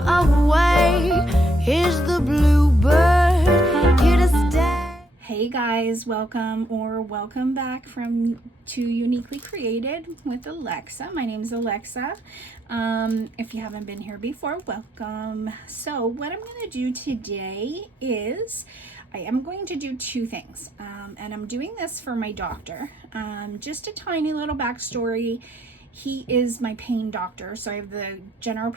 come away. Here's the bluebird here to stay. Hey guys, welcome back to Uniquely Created with Alexa. My name is Alexa. If you haven't been here before, welcome. So what I'm going to do today is I am going to do two things, and I'm doing this for my doctor. Just a tiny little backstory. He is my pain doctor, so I have the general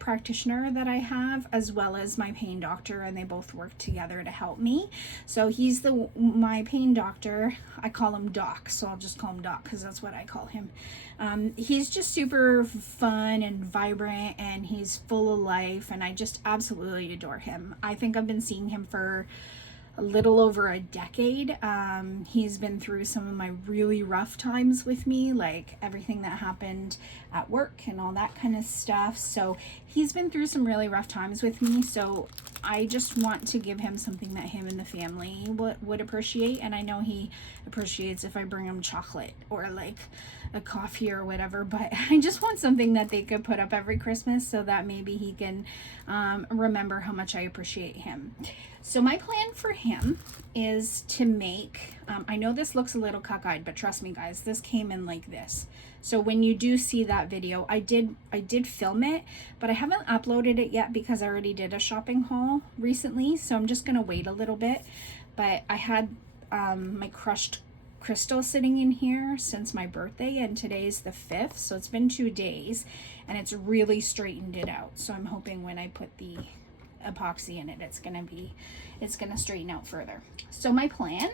practitioner that I have as well as my pain doctor, and they both work together to help me. So he's my pain doctor. I call him Doc, so I'll just call him Doc because that's what I call him. He's just super fun and vibrant, and he's full of life, and I just absolutely adore him. I think I've been seeing him for a little over a decade. He's been through some of my really rough times with me, like everything that happened at work and all that kind of stuff. So he's been through some really rough times with me. So I just want to give him something that him and the family would appreciate. And I know he appreciates if I bring him chocolate or like a coffee or whatever, but I just want something that they could put up every Christmas so that maybe he can remember how much I appreciate him. So my plan for him is to make, I know this looks a little cockeyed, but trust me guys, this came in like this. So when you do see that video, I did film it, but I haven't uploaded it yet because I already did a shopping haul recently. So I'm just going to wait a little bit, but I had my crushed crystal sitting in here since my birthday, and today's the 5th. So it's been 2 days and it's really straightened it out. So I'm hoping when I put the epoxy in it, it's gonna straighten out further. So my plan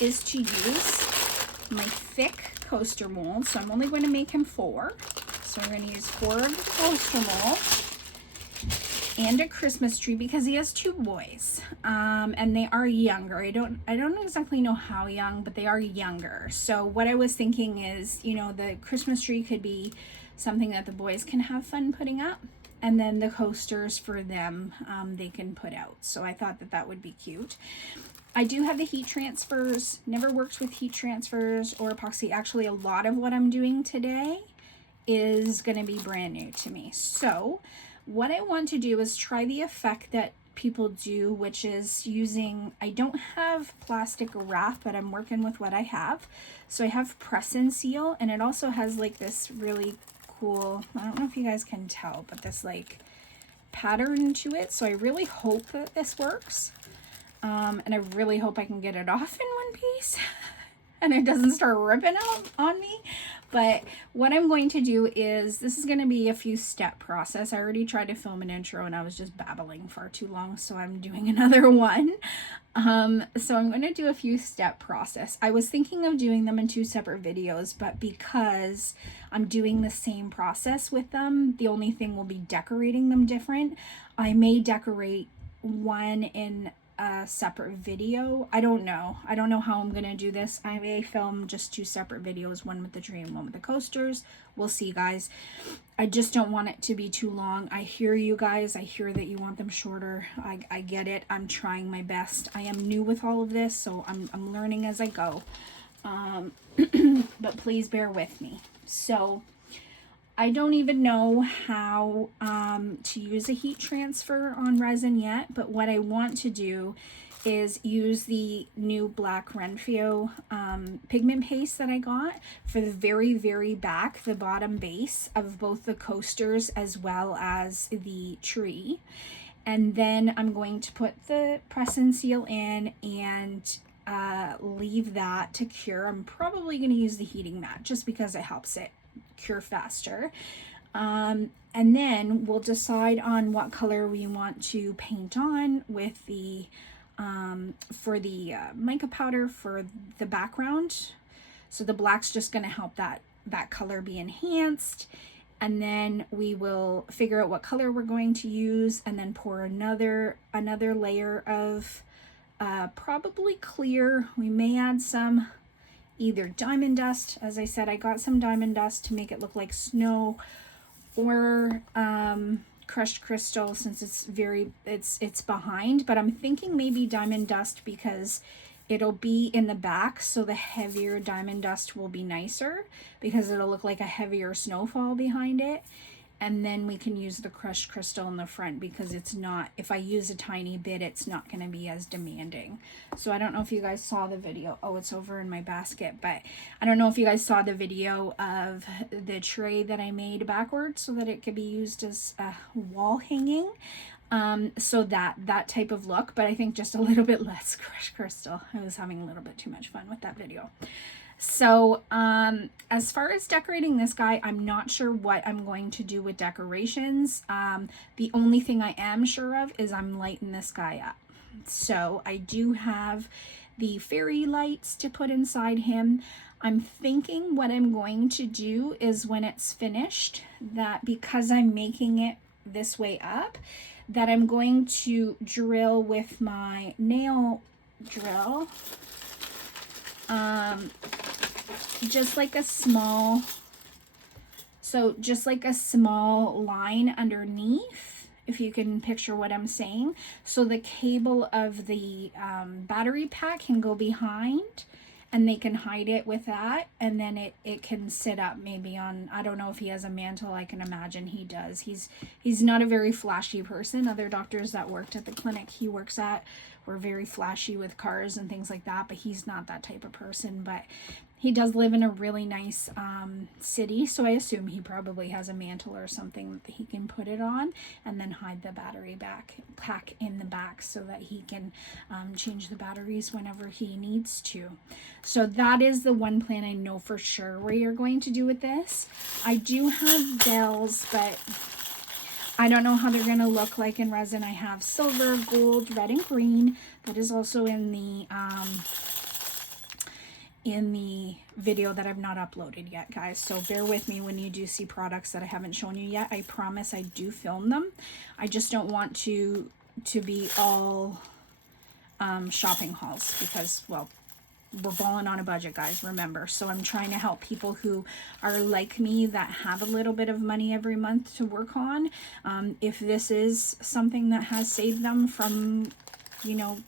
is to use my thick coaster mold. So I'm only going to make him 4. So I'm going to use 4 of the coaster mold and a Christmas tree because he has 2 boys, and they are younger. I don't exactly know how young, but they are younger. So what I was thinking is, you know, the Christmas tree could be something that the boys can have fun putting up, and then the coasters for them, they can put out. So I thought that would be cute. I do have the heat transfers. Never worked with heat transfers or epoxy. Actually, a lot of what I'm doing today is going to be brand new to me. So what I want to do is try the effect that people do, which is using, I don't have plastic wrap, but I'm working with what I have. So I have press and seal, and it also has like this really cool, I don't know if you guys can tell, but this like pattern to it. So I really hope that this works, and I really hope I can get it off in one piece and it doesn't start ripping out on me. But what I'm going to do is, this is going to be a few step process. I already tried to film an intro and I was just babbling far too long, so I'm doing another one. So I'm going to do a few step process. I was thinking of doing them in 2 separate videos, but because I'm doing the same process with them, the only thing will be decorating them different. I may decorate one in a separate video. I don't know how I'm gonna do this. I may film just 2 separate videos, one with the tree and one with the coasters. We'll see, guys. I just don't want it to be too long. I hear you guys. I hear that you want them shorter. I get it. I'm trying my best. I am new with all of this, so I'm learning as I go. But please bear with me. So I don't even know how to use a heat transfer on resin yet, but what I want to do is use the new black Renfio pigment paste that I got for the very, very back, the bottom base of both the coasters as well as the tree. And then I'm going to put the press and seal in and leave that to cure. I'm probably going to use the heating mat just because it helps it cure faster, and then we'll decide on what color we want to paint on with the for the mica powder for the background. So the black's just going to help that color be enhanced, and then we will figure out what color we're going to use and then pour another layer of probably clear. We may add some either diamond dust. As I said, I got some diamond dust to make it look like snow, or crushed crystal since it's behind, but I'm thinking maybe diamond dust because it'll be in the back, so the heavier diamond dust will be nicer because it'll look like a heavier snowfall behind it. And then we can use the crushed crystal in the front, because it's not, if I use a tiny bit, it's not going to be as demanding. So I don't know if you guys saw the video. Oh, it's over in my basket. But I don't know if you guys saw the video of the tray that I made backwards so that it could be used as a wall hanging. So that type of look, but I think just a little bit less crushed crystal. I was having a little bit too much fun with that video. So as far as decorating this guy, I'm not sure what I'm going to do with decorations. The only thing I am sure of is I'm lighting this guy up. So I do have the fairy lights to put inside him. I'm thinking what I'm going to do is, when it's finished, that because I'm making it this way up, that I'm going to drill with my nail drill, just like a small line underneath, if you can picture what I'm saying, so the cable of the battery pack can go behind, and they can hide it with that, and then it can sit up maybe on, I don't know if he has a mantle. I can imagine he does. He's not a very flashy person. Other doctors that worked at the clinic he works at were very flashy with cars and things like that, but he's not that type of person. But he does live in a really nice city, so I assume he probably has a mantle or something that he can put it on, and then hide the battery pack in the back so that he can change the batteries whenever he needs to. So that is the one plan I know for sure we are going to do with this. I do have bells, but I don't know how they're going to look like in resin. I have silver, gold, red, and green. That is also in the video that I've not uploaded yet, guys. So bear with me when you do see products that I haven't shown you yet. I promise I do film them. I just don't want to be all shopping hauls, because, well, we're balling on a budget, guys, remember. So I'm trying to help people who are like me, that have a little bit of money every month to work on. If this is something that has saved them from, you know,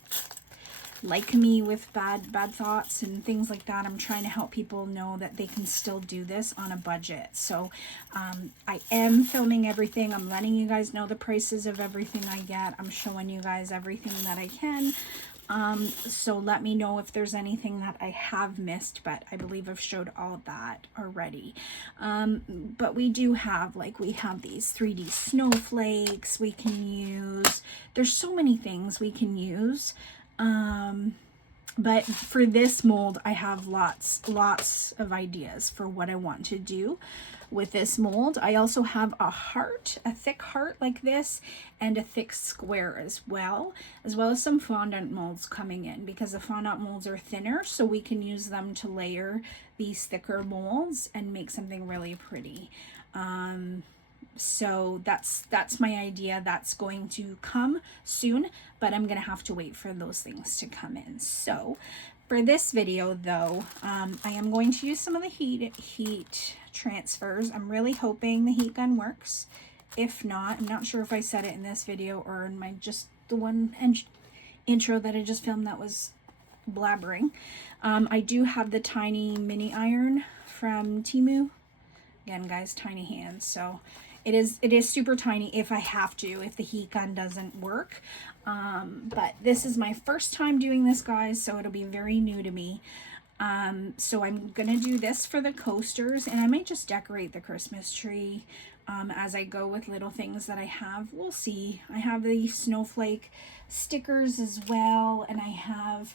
like me, with bad thoughts and things like that, I'm trying to help people know that they can still do this on a budget. So I am filming everything. I'm letting you guys know the prices of everything I get. I'm showing you guys everything that I can. So let me know if there's anything that I have missed, but I believe I've showed all of that already. But we do have, like, we have these 3D snowflakes we can use. There's so many things we can use. But for this mold, I have lots of ideas for what I want to do with this mold. I also have a heart, a thick heart like this, and a thick square as well as some fondant molds coming in, because the fondant molds are thinner, so we can use them to layer these thicker molds and make something really pretty. So that's my idea. That's going to come soon, but I'm gonna have to wait for those things to come in. So for this video though, I am going to use some of the heat transfers. I'm really hoping the heat gun works. If not, I'm not sure if I said it in this video or in my just the one intro that I just filmed that was blabbering. I do have the tiny mini iron from Temu. Again, guys, tiny hands, so it is super tiny if I have to, if the heat gun doesn't work. But this is my first time doing this, guys, so it'll be very new to me. So I'm gonna do this for the coasters, and I might just decorate the Christmas tree as I go with little things that I have. We'll see. I have the snowflake stickers as well, and I have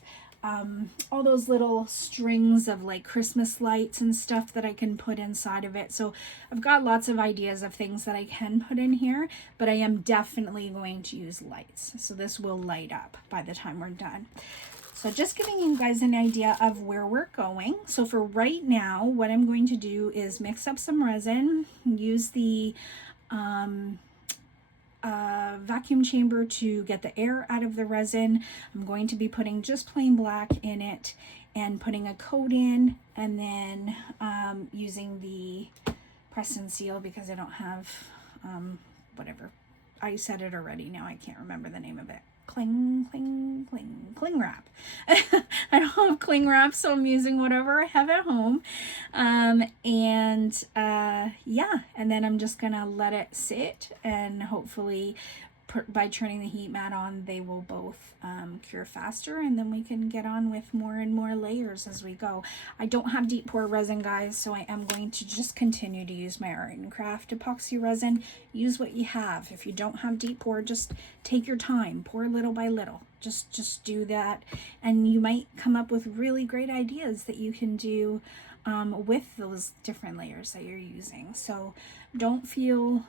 all those little strings of like Christmas lights and stuff that I can put inside of it. So I've got lots of ideas of things that I can put in here, but I am definitely going to use lights. So this will light up by the time we're done. So just giving you guys an idea of where we're going. So for right now, what I'm going to do is mix up some resin, use the vacuum chamber to get the air out of the resin. I'm going to be putting just plain black in it and putting a coat in, and then using the press and seal because I don't have whatever. I said it already, now I can't remember the name of it. cling wrap. I don't have cling wrap, so I'm using whatever I have at home. Yeah, and then I'm just gonna let it sit, and hopefully by turning the heat mat on, they will both cure faster, and then we can get on with more and more layers as we go. I don't have deep pour resin, guys, so I am going to just continue to use my Art and Craft epoxy resin. Use what you have. If you don't have deep pour, just take your time, pour little by little. Just do that, and you might come up with really great ideas that you can do with those different layers that you're using. So don't feel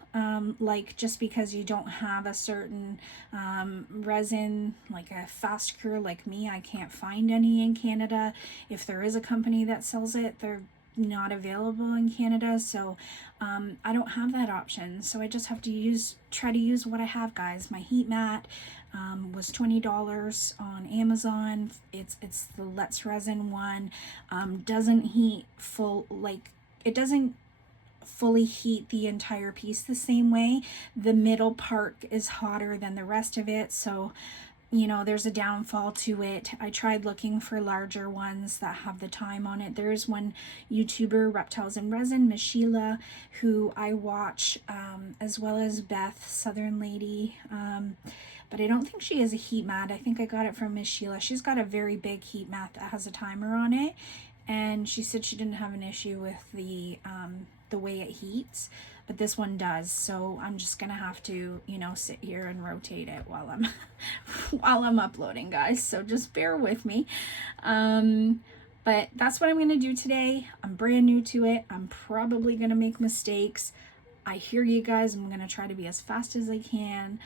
like just because you don't have a certain resin, like a fast cure like me, I can't find any in Canada. If there is a company that sells it, they're not available in Canada, so I don't have that option. So I just have to try to use what I have, guys. My heat mat was $20 on Amazon. It's the Let's Resin one. Doesn't heat it doesn't fully heat the entire piece the same way. The middle part is hotter than the rest of it, so you know, there's a downfall to it. I tried looking for larger ones that have the time on it. There's one YouTuber, Reptiles in Resin, Miss Sheila, who I watch, as well as Beth, Southern Lady, but I don't think she has a heat mat. I think I got it from Miss Sheila. She's got a very big heat mat that has a timer on it, and she said she didn't have an issue with the way it heats, but this one does. So I'm just gonna have to, you know, sit here and rotate it while I'm while I'm uploading, guys, so just bear with me. But that's what I'm gonna do today. I'm brand new to it. I'm probably gonna make mistakes. I hear you guys. I'm gonna try to be as fast as I can.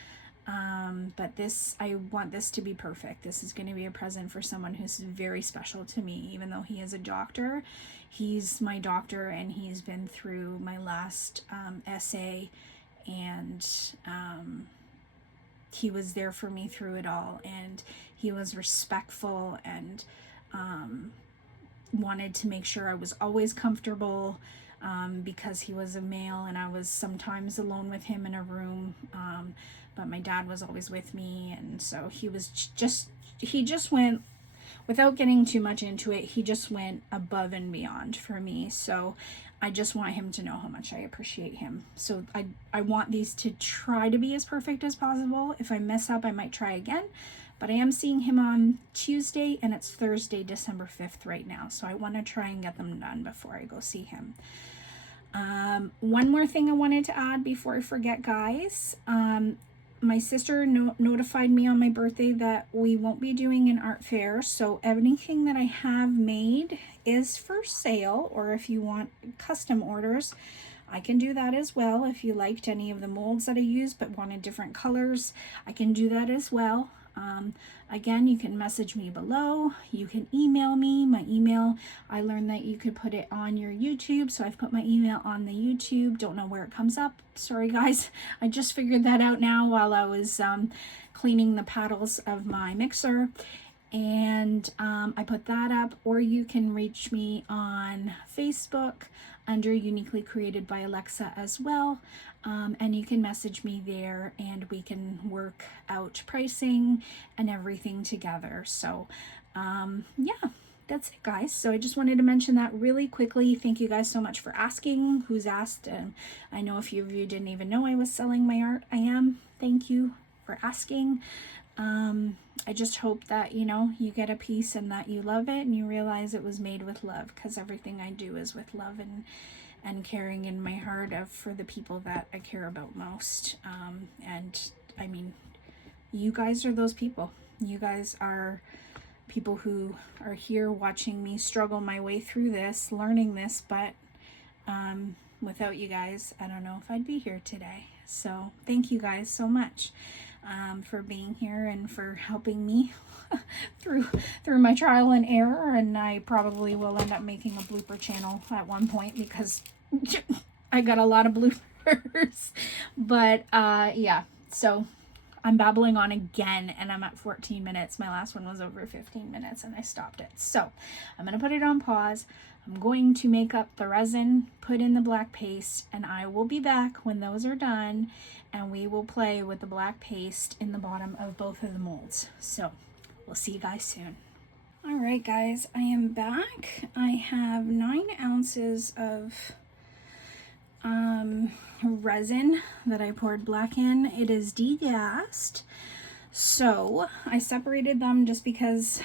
But I want this to be perfect. This is going to be a present for someone who's very special to me. Even though he is a doctor, he's my doctor, and he's been through my last essay, and he was there for me through it all, and he was respectful, and wanted to make sure I was always comfortable, because he was a male and I was sometimes alone with him in a room, but my dad was always with me, and so he just went, without getting too much into it, he just went above and beyond for me. So I just want him to know how much I appreciate him. So I want these to try to be as perfect as possible. If I mess up, I might try again, but I am seeing him on Tuesday, and it's Thursday, December 5th right now, so I want to try and get them done before I go see him. One more thing I wanted to add before I forget, guys. My sister notified me on my birthday that we won't be doing an art fair, so anything that I have made is for sale, or if you want custom orders, I can do that as well. If you liked any of the molds that I used but wanted different colors, I can do that as well. Again, you can message me below. You can email me. My email, I learned that you could put it on your YouTube, so I've put my email on the YouTube. Don't know where it comes up. Sorry, guys. I just figured that out now while I was cleaning the paddles of my mixer. And I put that up, or you can reach me on Facebook under Uniquely Created by Alexa as well. And you can message me there, and we can work out pricing and everything together. So yeah, that's it, guys. So I just wanted to mention that really quickly. Thank you guys so much for asking. Who's asked? And I know a few of you didn't even know I was selling my art. I am. Thank you for asking. I just hope that, you know, you get a piece and that you love it and you realize it was made with love, because everything I do is with love and caring in my heart for the people that I care about most. And I mean, you guys are those people. You guys are people who are here watching me struggle my way through this, learning this, but without you guys, I don't know if I'd be here today. So thank you guys so much for being here and for helping me through my trial and error. And I probably will end up making a blooper channel at one point, because I got a lot of bloopers. But yeah, so I'm babbling on again, and I'm at 14 minutes. My last one was over 15 minutes and I stopped it. So I'm going to put it on pause. I'm going to make up the resin, put in the black paste, and I will be back when those are done, and we will play with the black paste in the bottom of both of the molds. So we'll see you guys soon. All right, guys, I am back. I have 9 ounces of resin that I poured black in. It is degassed. So I separated them just because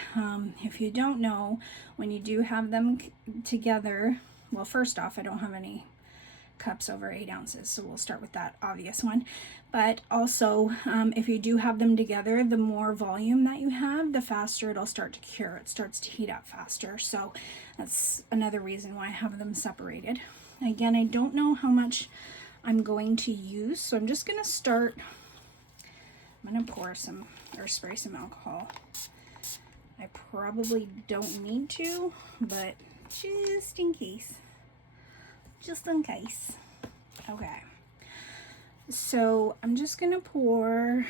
if you don't know, when you do have them together, well, first off, I don't have any cups over 8 ounces, so we'll start with that obvious one. But also, if you do have them together, the more volume that you have, the faster it'll start to cure. It starts to heat up faster. So that's another reason why I have them separated. Again, I don't know how much I'm going to use, so I'm just going to start. I'm going to pour some or spray some alcohol. I probably don't need to, but just in case. Just in case. Okay. So I'm just going to pour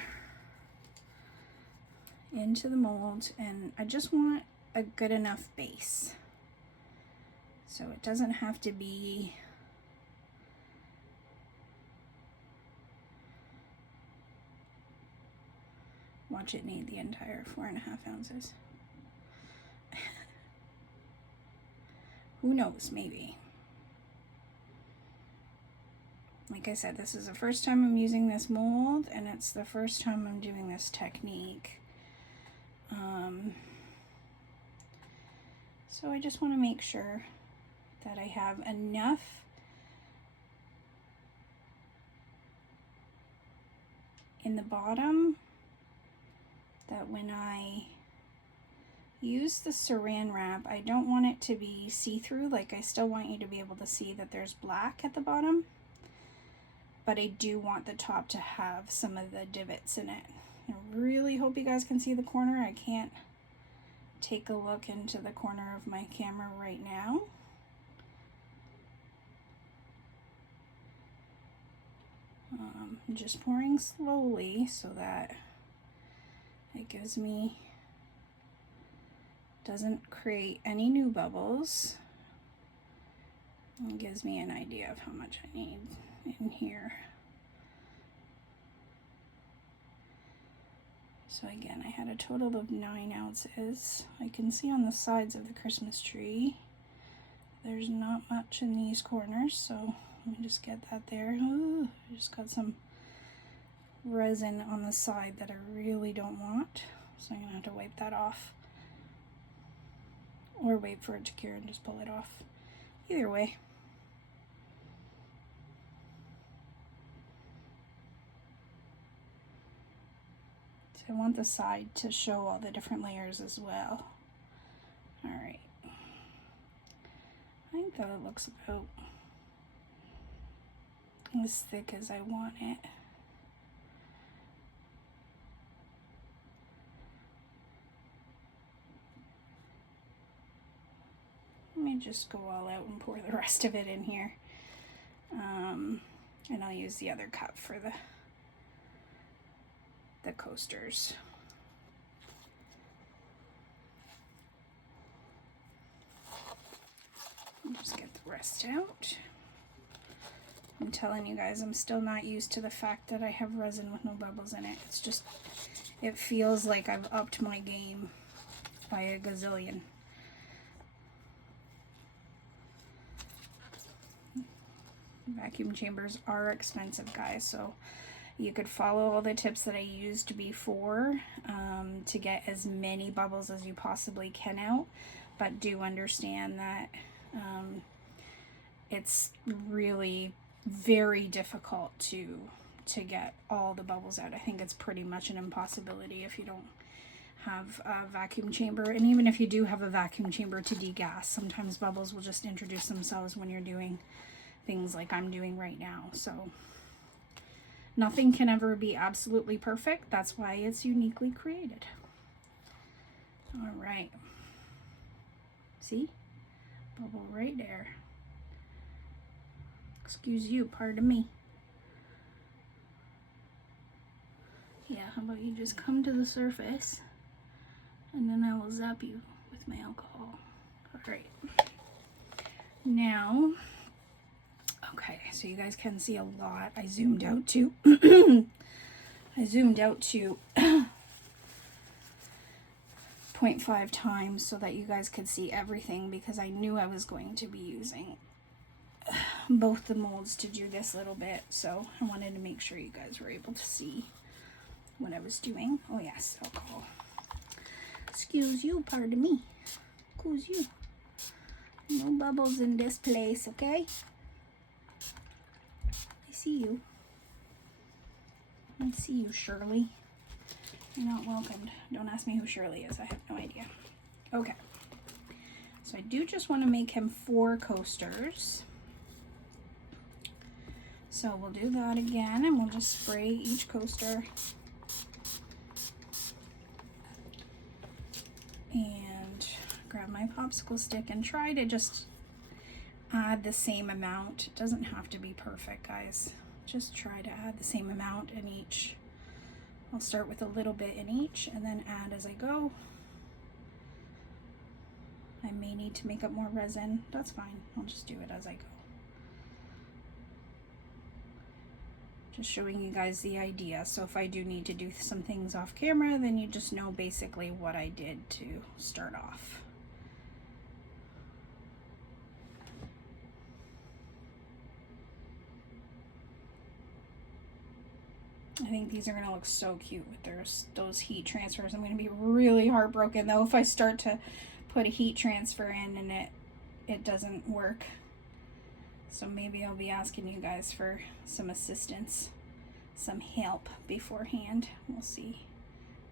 into the mold, and I just want a good enough base. So it doesn't have to be watch it need the entire 4.5 ounces. Who knows, maybe. Like I said, this is the first time I'm using this mold, and it's the first time I'm doing this technique. So I just want to make sure that I have enough in the bottom that when I use the saran wrap, I don't want it to be see-through. Like, I still want you to be able to see that there's black at the bottom, but I do want the top to have some of the divots in it. I really hope you guys can see the corner. I can't take a look into the corner of my camera right now. I'm just pouring slowly so that it gives me, doesn't create any new bubbles. It gives me an idea of how much I need in here. So again, I had a total of 9 ounces. I can see on the sides of the Christmas tree, there's not much in these corners, so let me just get that there. Ooh, I just got some resin on the side that I really don't want, so I'm gonna have to wipe that off, or wait for it to cure and just pull it off. Either way. So I want the side to show all the different layers as well. All right. I think that it looks about as thick as I want it. Let me just go all out and pour the rest of it in here. And I'll use the other cup for the coasters. Just get the rest out. I'm telling you guys, I'm still not used to the fact that I have resin with no bubbles in it. It's just, it feels like I've upped my game by a gazillion. Vacuum chambers are expensive, guys, so you could follow all the tips that I used before to get as many bubbles as you possibly can out, but do understand that it's really very difficult to get all the bubbles out. I think it's pretty much an impossibility if you don't have a vacuum chamber, and even if you do have a vacuum chamber to degas, sometimes bubbles will just introduce themselves when you're doing things like I'm doing right now. So nothing can ever be absolutely perfect. That's why it's uniquely created. All right. See? Bubble right there. Excuse you, pardon me. Yeah, how about you just come to the surface and then I will zap you with my alcohol. All right. Now, okay, so you guys can see a lot. I zoomed out to I zoomed out to 0.5 times so that you guys could see everything, because I knew I was going to be using both the molds to do this little bit, so I wanted to make sure you guys were able to see what I was doing. Oh yes, alcohol. Excuse you, pardon me. Excuse you. No bubbles in this place, okay? I see you. I see you, Shirley. You're not welcomed. Don't ask me who Shirley is. I have no idea. Okay. So I do just want to make him 4 coasters. So we'll do that again, and we'll just spray each coaster. And grab my popsicle stick and try to just add the same amount. It doesn't have to be perfect, guys. Just try to add the same amount in each. I'll start with a little bit in each and then add as I go. I may need to make up more resin. That's fine. I'll just do it as I go. Just showing you guys the idea. So if I do need to do some things off camera, then you just know basically what I did to start off. I think these are going to look so cute with those heat transfers. I'm going to be really heartbroken though if I start to put a heat transfer in and it doesn't work. So maybe I'll be asking you guys for some assistance, some help beforehand. We'll see.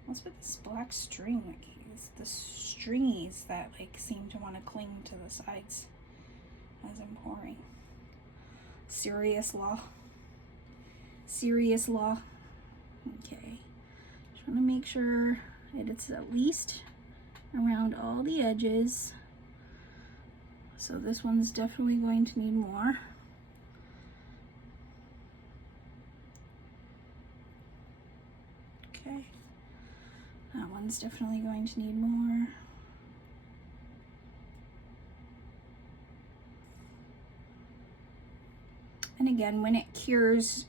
What's with this black string? Like, it's the stringies that like seem to want to cling to the sides as I'm pouring. Serious law. Serious law. Okay. Just want to make sure that it's at least around all the edges. So this one's definitely going to need more. Okay. That one's definitely going to need more. And again, when it cures,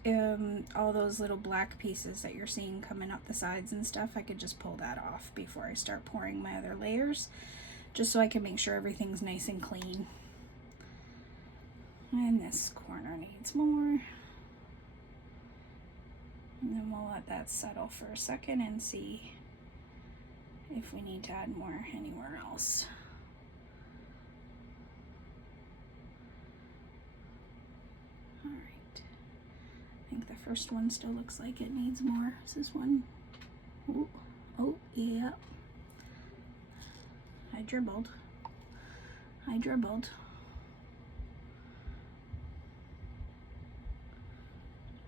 all those little black pieces that you're seeing coming up the sides and stuff, I could just pull that off before I start pouring my other layers, just so I can make sure everything's nice and clean. And this corner needs more. And then we'll let that settle for a second and see if we need to add more anywhere else. All right. I think the first one still looks like it needs more. Is this one? Ooh. Oh, yeah. I dribbled. I dribbled.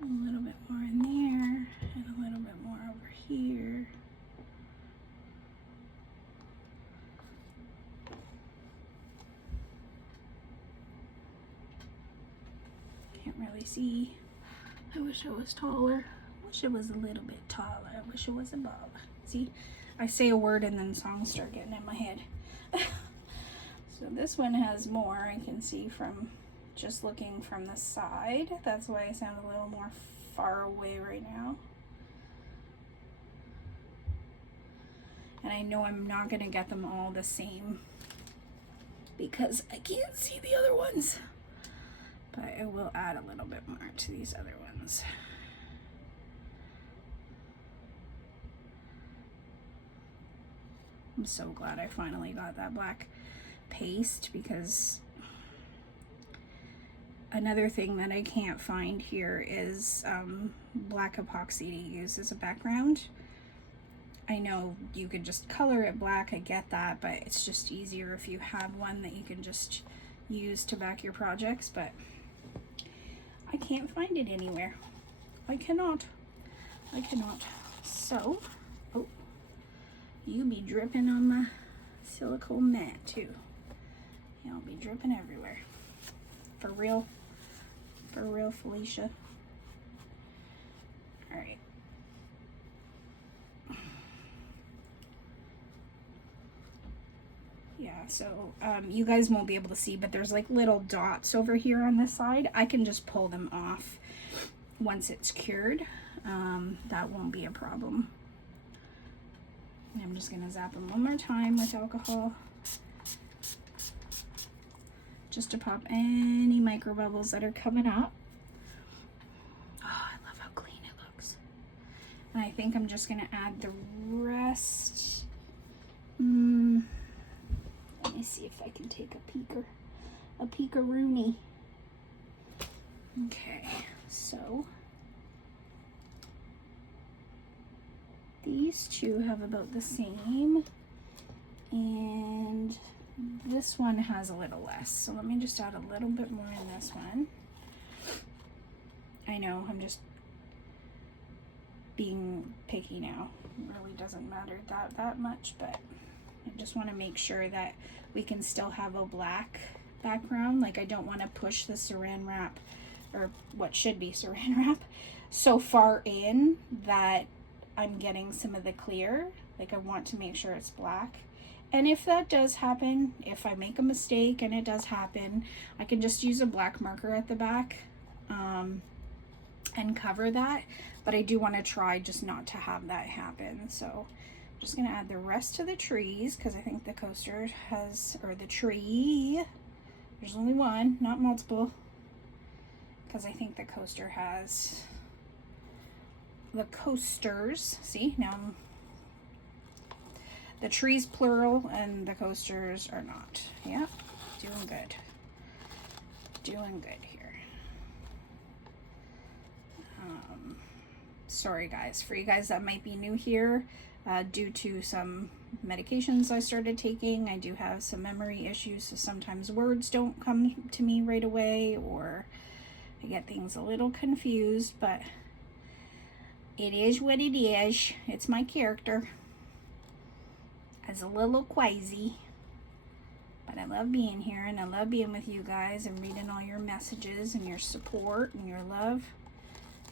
A little bit more in there, and a little bit more over here. Can't really see. I wish it was taller. Wish it was a little bit taller. I wish it was above. See, I say a word and then songs start getting in my head. So this one has more, I can see from just looking from the side. That's why I sound a little more far away right now. And I know I'm not gonna get them all the same because I can't see the other ones. But I will add a little bit more to these other ones. I'm so glad I finally got that black paste, because another thing that I can't find here is black epoxy to use as a background. I know you could just color it black, I get that, but it's just easier if you have one that you can just use to back your projects, but I can't find it anywhere. I cannot. So, oh, you be dripping on my silicone mat too. You'll be dripping everywhere. For real, Felicia. All right. Yeah, so you guys won't be able to see, but there's like little dots over here on this side. I can just pull them off once it's cured. That won't be a problem. And I'm just gonna zap them one more time with alcohol, just to pop any micro bubbles that are coming up. Oh, I love how clean it looks. And I think I'm just gonna add the rest. Let me see if I can take a peekaroonie. Okay, so these two have about the same, and this one has a little less. So let me just add a little bit more in this one. I know, I'm just being picky now. It really doesn't matter that much, but I just want to make sure that we can still have a black background. Like, I don't want to push the saran wrap, or what should be saran wrap, so far in that I'm getting some of the clear. Like, I want to make sure it's black. And if that does happen, if I make a mistake and it does happen, I can just use a black marker at the back and cover that. But I do want to try just not to have that happen. So I'm just going to add the rest of the trees, because I think the coaster has, or the tree, there's only one, not multiple, because I think the coaster has, the coasters, see, now the trees plural and the coasters are not. Yep, doing good. Doing good here. Sorry guys, for you guys that might be new here, due to some medications I started taking, I do have some memory issues, so sometimes words don't come to me right away, or I get things a little confused, but it is what it is. It's my character. As a little quasi, but I love being here, and I love being with you guys and reading all your messages and your support and your love.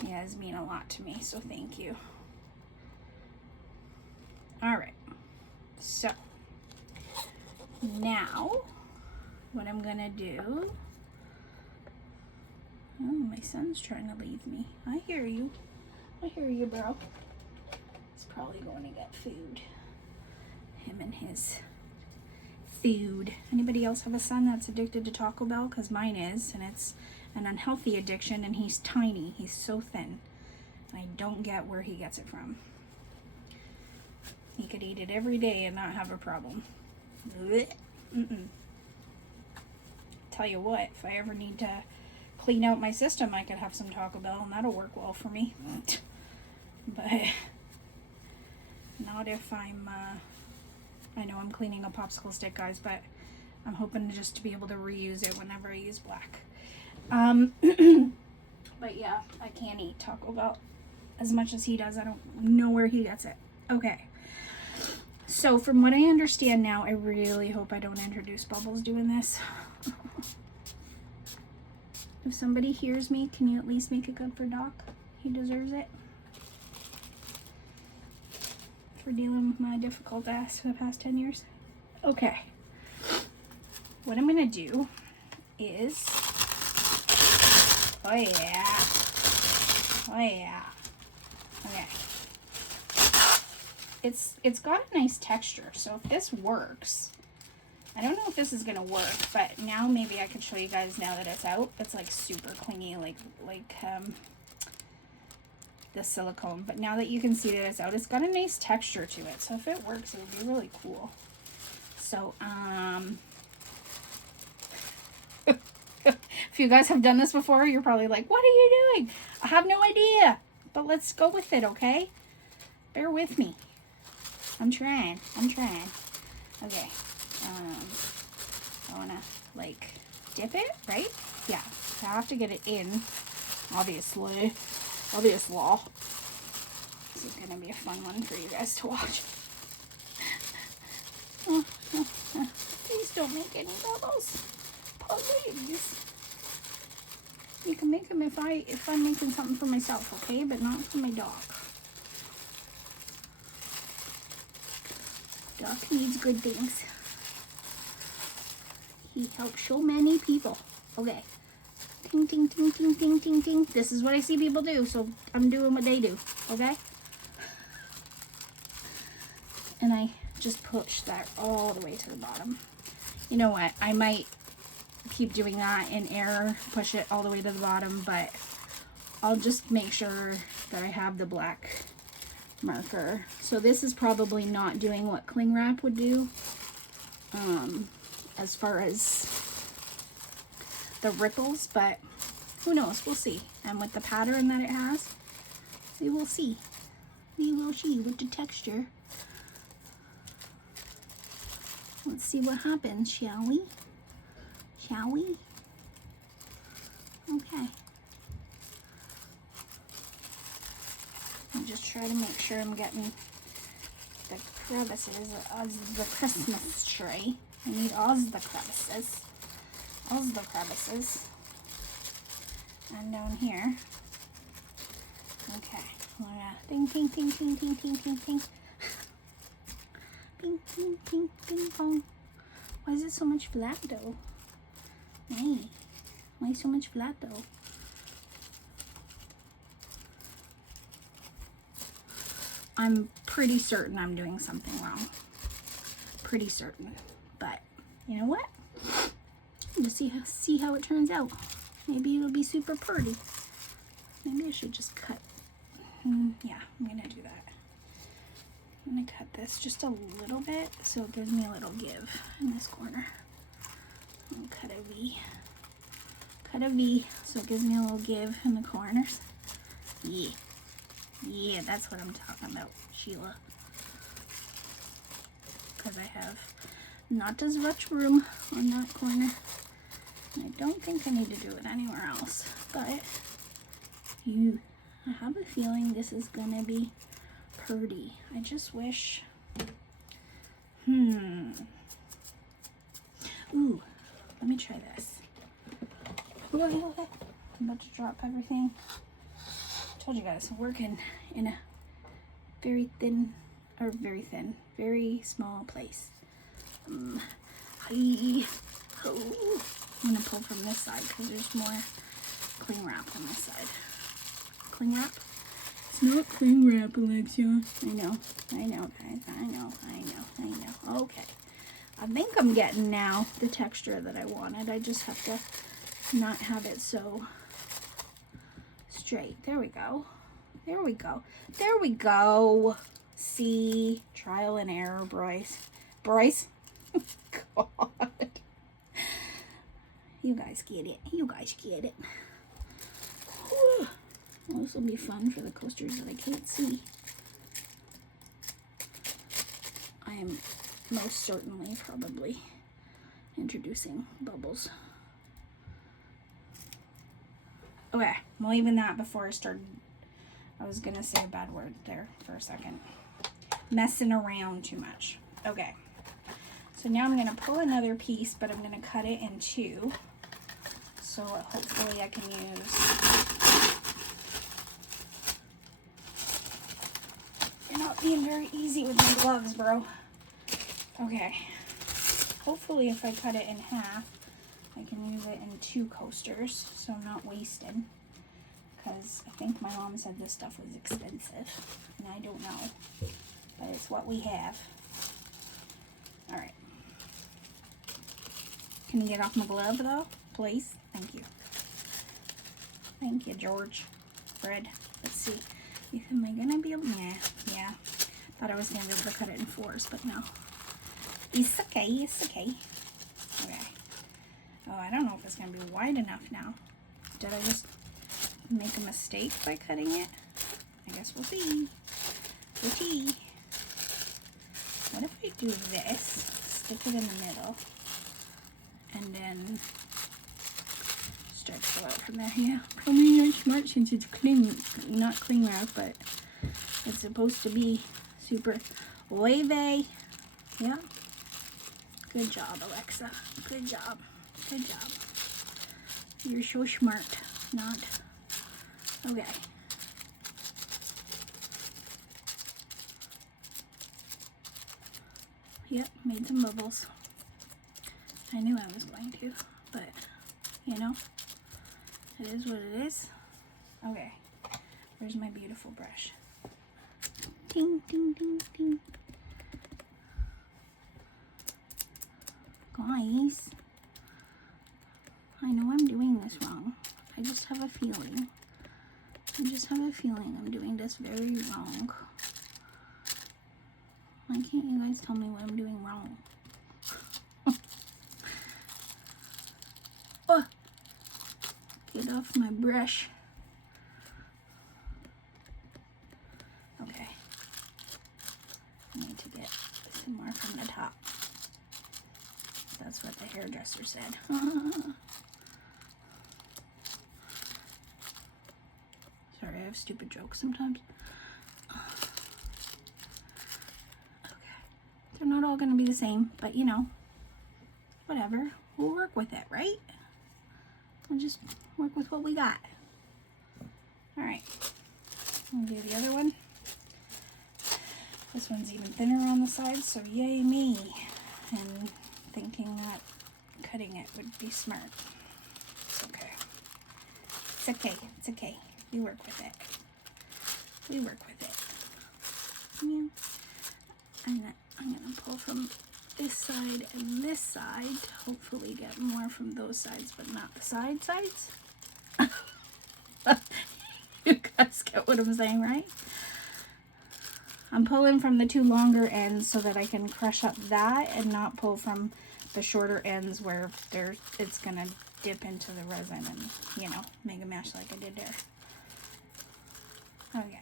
You guys mean a lot to me, so thank you. All right, so now what I'm gonna do, oh, my son's trying to leave me. I hear you, bro. He's probably going to get food. Him and his food. Anybody else have a son that's addicted to Taco Bell? Because mine is, and it's an unhealthy addiction, and he's tiny. He's so thin. And I don't get where he gets it from. He could eat it every day and not have a problem. Tell you what, if I ever need to clean out my system, I could have some Taco Bell, and that'll work well for me. But not if I'm I know I'm cleaning a popsicle stick, guys, but I'm hoping just to be able to reuse it whenever I use black. But yeah, I can't eat Taco Bell as much as he does. I don't know where he gets it. Okay. So from what I understand now, I really hope I don't introduce bubbles doing this. If somebody hears me, can you at least make it good for Doc? He deserves it. For dealing with my difficult ass for the past 10 years. Okay. What I'm gonna do is, oh yeah. Okay. It's got a nice texture, so if this works, I don't know if this is gonna work, but now maybe I can show you guys now that it's out. It's like super clingy, like the silicone, but now that you can see that it's out, it's got a nice texture to it, so if it works, it would be really cool. So if you guys have done this before, you're probably like, what are you doing? I have no idea, but let's go with it. Okay, bear with me. I'm trying. Okay, I want to like dip it, right? Yeah, I have to get it in, obviously. This is gonna be a fun one for you guys to watch. Please don't make any bubbles, please. You can make them if I'm making something for myself, okay, but not for my dog. Doc needs good things. He helps so many people. Okay. Ting, ting, ting, ting, ting, ting, ting. This is what I see people do, so I'm doing what they do. Okay? And I just push that all the way to the bottom. You know what? I might keep doing that in error, push it all the way to the bottom, but I'll just make sure that I have the black marker. So this is probably not doing what cling wrap would do, as far as the ripples, but who knows? We'll see. And with the pattern that it has, we will see. We will see with the texture. Let's see what happens, shall we? Shall we? Okay. I'll just try to make sure I'm getting the crevices of the Christmas tree. I need all the crevices. All the crevices. And down here. Okay. Ding, ding, ding, ding, ding, ding, ding, ding. Ping, ping, ping, ping, pong. Why is it so much flat dough? Hey, why so much flat dough? I'm pretty certain I'm doing something wrong. Pretty certain. But you know what? Just see how it turns out. Maybe it'll be super pretty. Maybe I should just cut. Yeah, I'm gonna do that. I'm gonna cut this just a little bit so it gives me a little give in this corner. And cut a V. Cut a V so it gives me a little give in the corners. Yeah. Yeah, that's what I'm talking about, Sheila. Because I have not as much room on that corner. And I don't think I need to do it anywhere else. But I have a feeling this is gonna be pretty. I just wish. Ooh, let me try this. Okay. I'm about to drop everything. Told you guys, I'm working in a very small place. I'm gonna pull from this side because there's more cling wrap on this side. Cling wrap? It's not cling wrap, Alexia. I know, guys. I know. Okay. I think I'm getting now the texture that I wanted. I just have to not have it so straight. There we go. See? Trial and error, Bryce. God. You guys get it. Whew. Well, this will be fun for the coasters that I can't see. I am most certainly probably introducing bubbles. Okay, I'm leaving that before I started. I was gonna say a bad word there for a second. Messing around too much. Okay, so now I'm gonna pull another piece, but I'm gonna cut it in two. So hopefully I can use. You're not being very easy with my gloves, bro. Okay. Hopefully if I cut it in half, I can use it in two coasters, so I'm not wasting. Because I think my mom said this stuff was expensive, and I don't know, but it's what we have. All right. Can you get off my glove though, please? Thank you. Thank you, George. Fred. Let's see. Am I gonna be able? Yeah. Thought I was gonna be able to cut it in fours, but no. It's okay. Okay. Oh, I don't know if it's gonna be wide enough now. Did I just make a mistake by cutting it? I guess we'll see. What if I do this? Stick it in the middle, and then start to go out from there. Yeah, probably not smart since it's not cling wrap, but it's supposed to be super wavy. Yeah. Good job, Alexa. Good job. You're so smart. Not. Okay. Yep, made some bubbles. I knew I was going to, but you know, it is what it is. Okay, where's my beautiful brush? Ding, ding, ding, ding. Guys, I know I'm doing this wrong. I just have a feeling. I'm doing this very wrong. Why can't you guys tell me what I'm doing wrong? Oh, get off my brush. Okay. I need to get some more from the top. That's what the hairdresser said. Sorry, I have stupid jokes sometimes. Okay. They're not all going to be the same, but you know, whatever. We'll work with it, right? We'll just work with what we got. All right. I'll do the other one. This one's even thinner on the sides, so yay me. And thinking that cutting it would be smart. It's okay. It's okay. It's okay. We work with it. We work with it. Yeah. I'm gonna pull from this side and this side to hopefully get more from those sides, but not the sides. You guys get what I'm saying, right? I'm pulling from the two longer ends so that I can crush up that and not pull from the shorter ends where it's gonna dip into the resin and, you know, make a mess like I did there. Okay.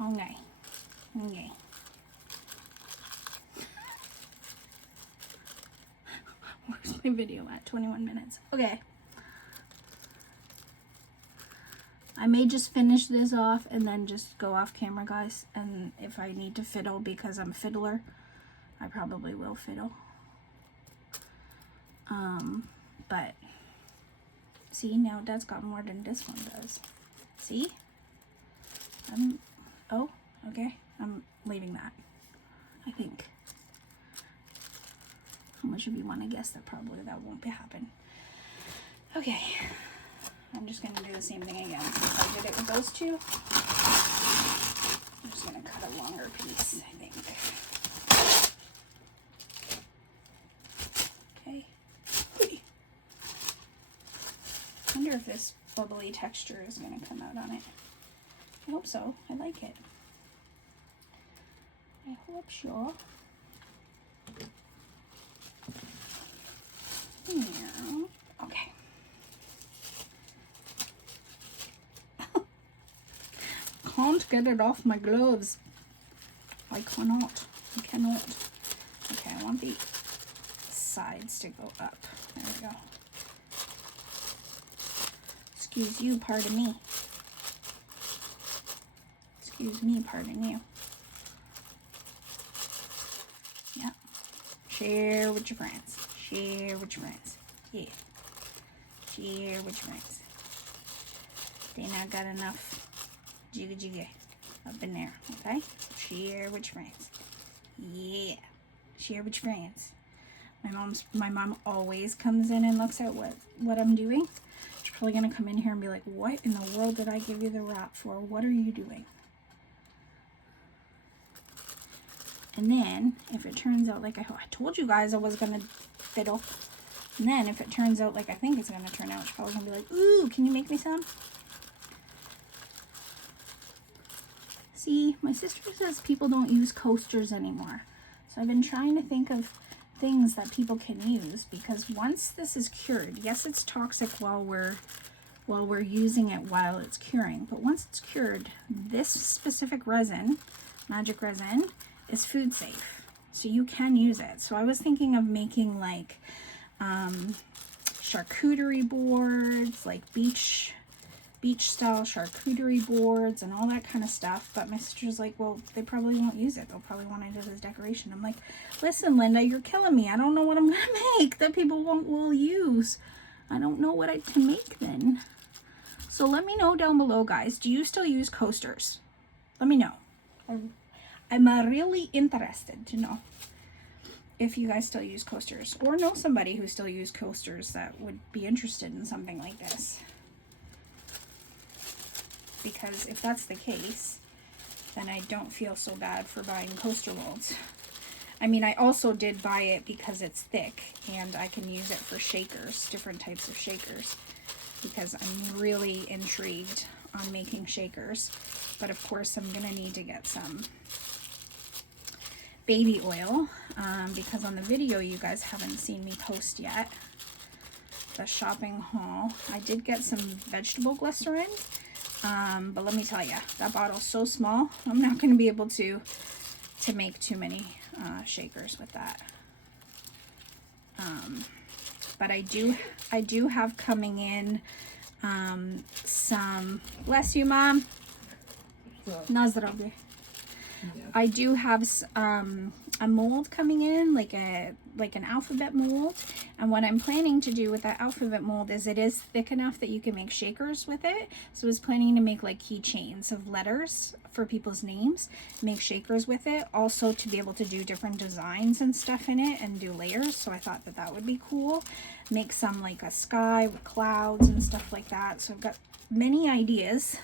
Okay. Okay. Where's my video at? 21 minutes. Okay. I may just finish this off and then just go off camera, guys. And if I need to fiddle because I'm a fiddler, I probably will fiddle. But see, now that's got more than this one does. See? Oh, okay. I'm leaving that, I think. How much of you want to guess that probably that won't happen? Okay. I'm just going to do the same thing again since I did it with those two. I'm just going to cut a longer piece, I think. Okay. I wonder if this bubbly texture is going to come out on it. I hope so. I like it. I hope so. Yeah. Okay. Can't get it off my gloves. I cannot. I cannot. Okay, I want the sides to go up. There we go. Excuse you, pardon me. Excuse me, pardon you. Yeah. Share with your friends. Share with your friends. Yeah. Share with your friends. They not got enough jigga up in there, okay? Share with your friends. Yeah. Share with your friends. My mom always comes in and looks at what I'm doing. She's probably gonna come in here and be like, what in the world did I give you the wrap for? What are you doing? And then if it turns out like I told you guys I was gonna fiddle, and then if it turns out like I think it's gonna turn out, she's probably gonna be like, ooh, can you make me some? See, my sister says people don't use coasters anymore. So I've been trying to think of things that people can use, because once this is cured, yes, it's toxic while we're using it while it's curing, but once it's cured, this specific resin, magic resin, is food safe. So you can use it. So I was thinking of making like charcuterie boards, like beach style charcuterie boards and all that kind of stuff. But my sister's like, well, they probably won't use it. They'll probably want it as decoration. I'm like, listen, Linda, you're killing me. I don't know what I'm gonna make that people will use. I don't know what I can make then. So let me know down below, guys. Do you still use coasters? Let me know. I'm really interested to know if you guys still use coasters or know somebody who still uses coasters that would be interested in something like this. Because if that's the case, then I don't feel so bad for buying coaster molds. I mean, I also did buy it because it's thick and I can use it for shakers, different types of shakers, because I'm really intrigued on making shakers. But of course, I'm gonna need to get some baby oil because on the video you guys haven't seen me post yet, the shopping haul. I did get some vegetable glycerin, but let me tell you, that bottle's so small, I'm not going to be able to make too many shakers with that. But I do have coming in some, bless you mom, na zdrowie. I do have a mold coming in, like an alphabet mold, and what I'm planning to do with that alphabet mold is it is thick enough that you can make shakers with it. So I was planning to make like keychains of letters for people's names, make shakers with it, also to be able to do different designs and stuff in it and do layers. So I thought that that would be cool. Make some like a sky with clouds and stuff like that. So I've got many ideas,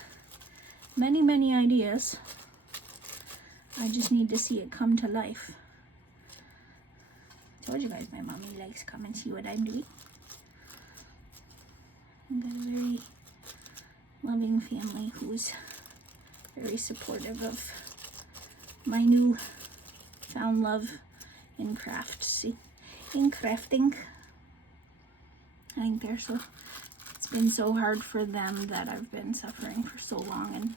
many ideas. I just need to see it come to life. I told you guys my mommy likes to come and see what I'm doing. I've got a very loving family who's very supportive of my new found love in crafting. I think it's been so hard for them that I've been suffering for so long and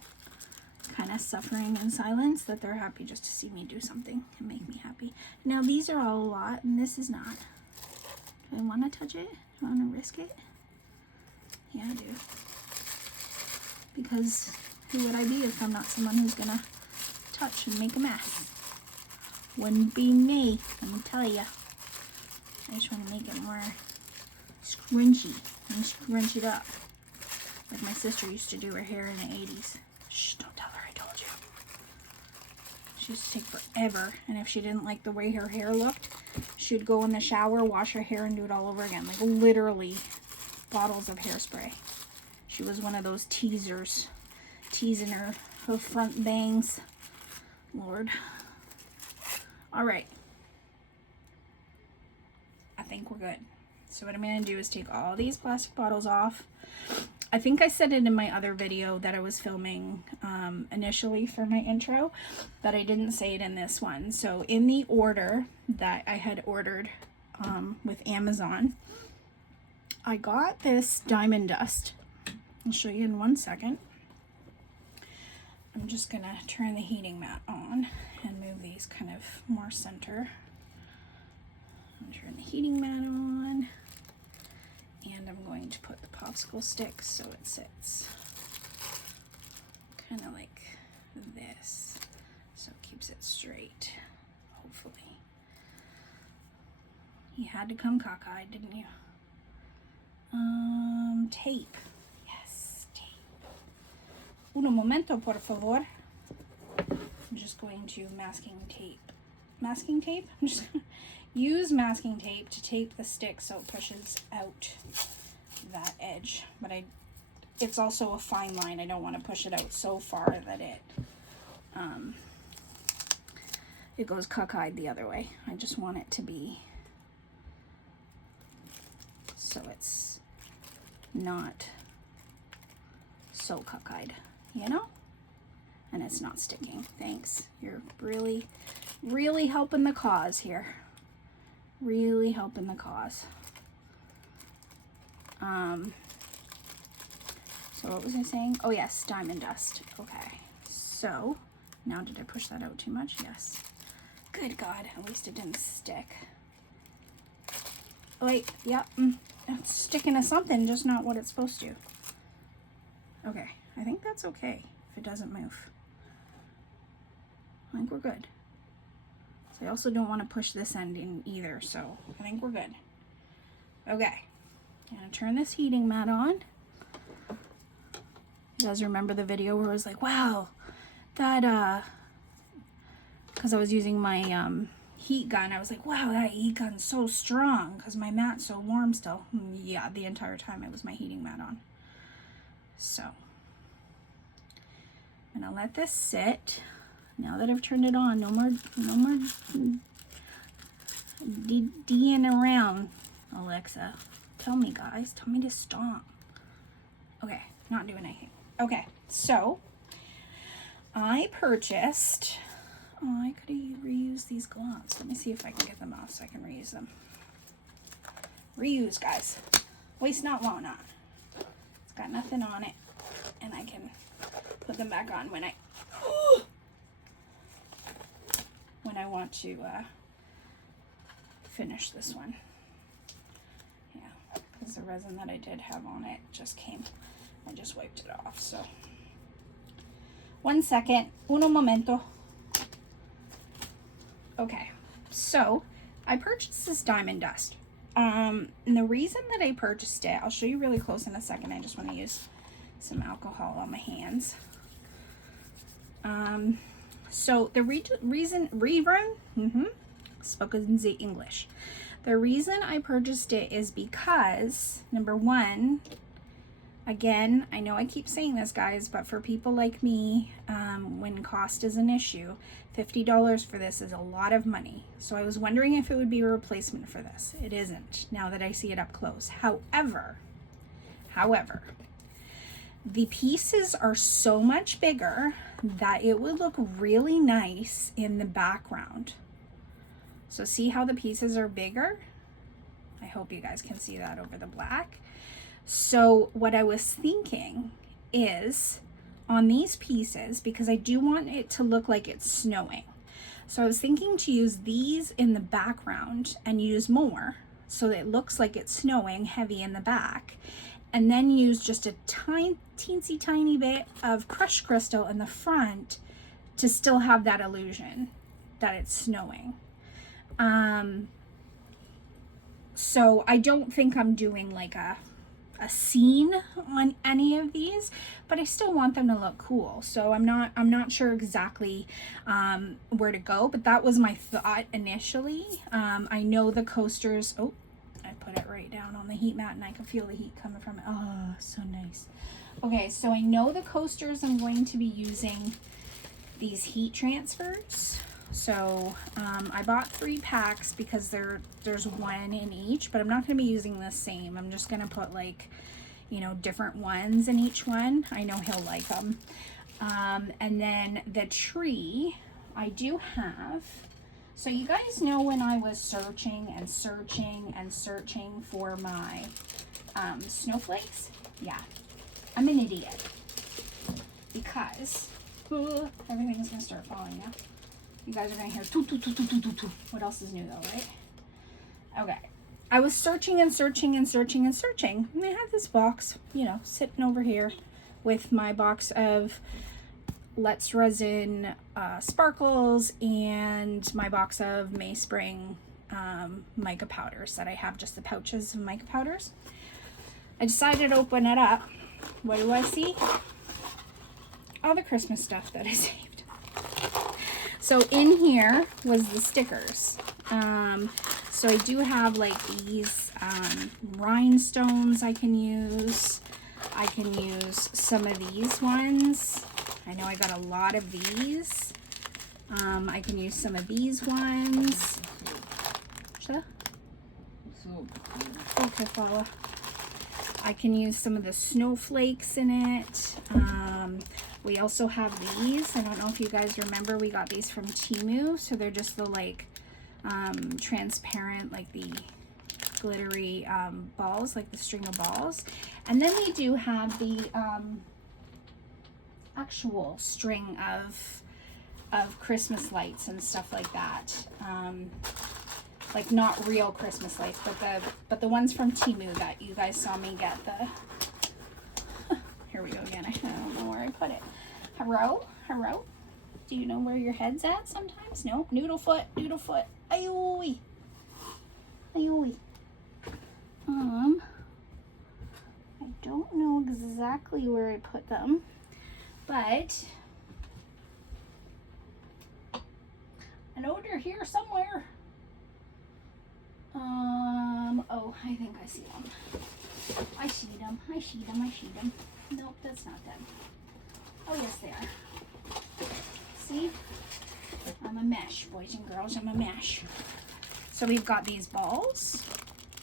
kind of suffering in silence, that they're happy just to see me do something and make me happy. Now these are all a lot and this is not. Do I want to touch it? Do I want to risk it? Yeah, I do. Because who would I be if I'm not someone who's gonna touch and make a mess? Wouldn't be me, let me tell you. I just want to make it more scrunchy and scrunch it up like my sister used to do her hair in the 80s. Shh, don't tell her I told you. She used to take forever, and if she didn't like the way her hair looked, she'd go in the shower, wash her hair, and do it all over again. Like literally bottles of hairspray. She was one of those teasers, teasing her front bangs. Lord. All right. I think we're good. So what I'm going to do is take all these plastic bottles off. I think I said it in my other video that I was filming initially for my intro, but I didn't say it in this one. So in the order that I had ordered with Amazon, I got this diamond dust. I'll show you in 1 second. I'm just going to turn the heating mat on and move these kind of more center. I'll turn the heating mat on. And I'm going to put the popsicle stick so it sits kind of like this, so it keeps it straight, hopefully. You had to come cockeyed, didn't you? Tape. Yes, tape. Un momento, por favor. I'm just going to masking tape. Masking tape? I'm just going to use masking tape to tape the stick so it pushes out that edge. But it's also a fine line. I don't want to push it out so far that it goes cockeyed the other way. I just want it to be so it's not so cockeyed, you know? And it's not sticking. Thanks. You're really, really helping the cause here. Really helping the cause. So what was I saying? Oh yes, diamond dust. Okay. So now, did I push that out too much? Yes. Good God, at least it didn't stick. Oh, wait, yep. It's sticking to something, just not what it's supposed to. Okay, I think that's okay if it doesn't move. I think we're good. So I also don't want to push this end in either, so I think we're good. Okay, I'm gonna turn this heating mat on. You guys remember the video where I was like, wow, that, because I was using my heat gun, I was like, wow, that heat gun's so strong because my mat's so warm still. Yeah, the entire time it was my heating mat on. So I'm gonna let this sit. Now that I've turned it on, no more D'ing around, Alexa. Tell me, guys. Tell me to stop. Okay, not doing anything. Okay, so I purchased. Oh, I could have reused these gloves. Let me see if I can get them off so I can reuse them. Reuse, guys. Waste not, want not. It's got nothing on it, and I can put them back on when I want to finish this one. Yeah, because the resin that I did have on it just came. I just wiped it off. So 1 second, uno momento. Okay, so I purchased this diamond dust. And the reason that I purchased it, I'll show you really close in a second. I just want to use some alcohol on my hands. So the reason, spoken the English. The reason I purchased it is because, number one, again, I know I keep saying this, guys, but for people like me, when cost is an issue, $50 for this is a lot of money. So I was wondering if it would be a replacement for this. It isn't, now that I see it up close. However, the pieces are so much bigger that it would look really nice in the background. So see how the pieces are bigger? I hope you guys can see that over the black. So what I was thinking is on these pieces, because I do want it to look like it's snowing. So I was thinking to use these in the background and use more so that it looks like it's snowing heavy in the back. And then use just a teensy tiny bit of crushed crystal in the front to still have that illusion that it's snowing. So I don't think I'm doing like a scene on any of these, but I still want them to look cool. So I'm not sure exactly where to go, but that was my thought initially. I know the coasters, oh, I put it right down on the heat mat and I can feel the heat coming from it. Oh, so nice. Okay, so I know the coasters I'm going to be using these heat transfers. So I bought 3 packs because there's one in each, but I'm not going to be using the same. I'm just going to put like, you know, different ones in each one. I know he'll like them. And then the tree I do have. So you guys know when I was searching for my snowflakes? Yeah, I'm an idiot because everything's going to start falling now. You guys are going to hear toot, toot, toot, toot, toot, toot. What else is new though, right? Okay. I was searching and I had this box, you know, sitting over here with my box of Let's Resin sparkles and my box of May Spring mica powders that I have, just the pouches of mica powders. I decided to open it up. What do I see? All the Christmas stuff that I saved. So in here was the stickers. So I do have like these rhinestones I can use. I can use some of these ones. I know I got a lot of these. I can use some of these ones. Okay, Paula. I can use some of the snowflakes in it. We also have these. I don't know if you guys remember, we got these from Temu. So they're just the like transparent, like the glittery balls, like the string of balls. And then they do have the actual string of Christmas lights and stuff like that. Like not real Christmas lights, but the ones from Temu that you guys saw me get. The here we go again. I don't know where I put it. Hello? Do you know where your head's at sometimes? No? Noodlefoot. Ayoy. I don't know exactly where I put them, but I I know they're here somewhere. Oh, I think I see them. I see them. I see them. I see them. Nope, that's not them. Oh, yes, they are. See? I'm a mesh, boys and girls. I'm a mesh. So we've got these balls,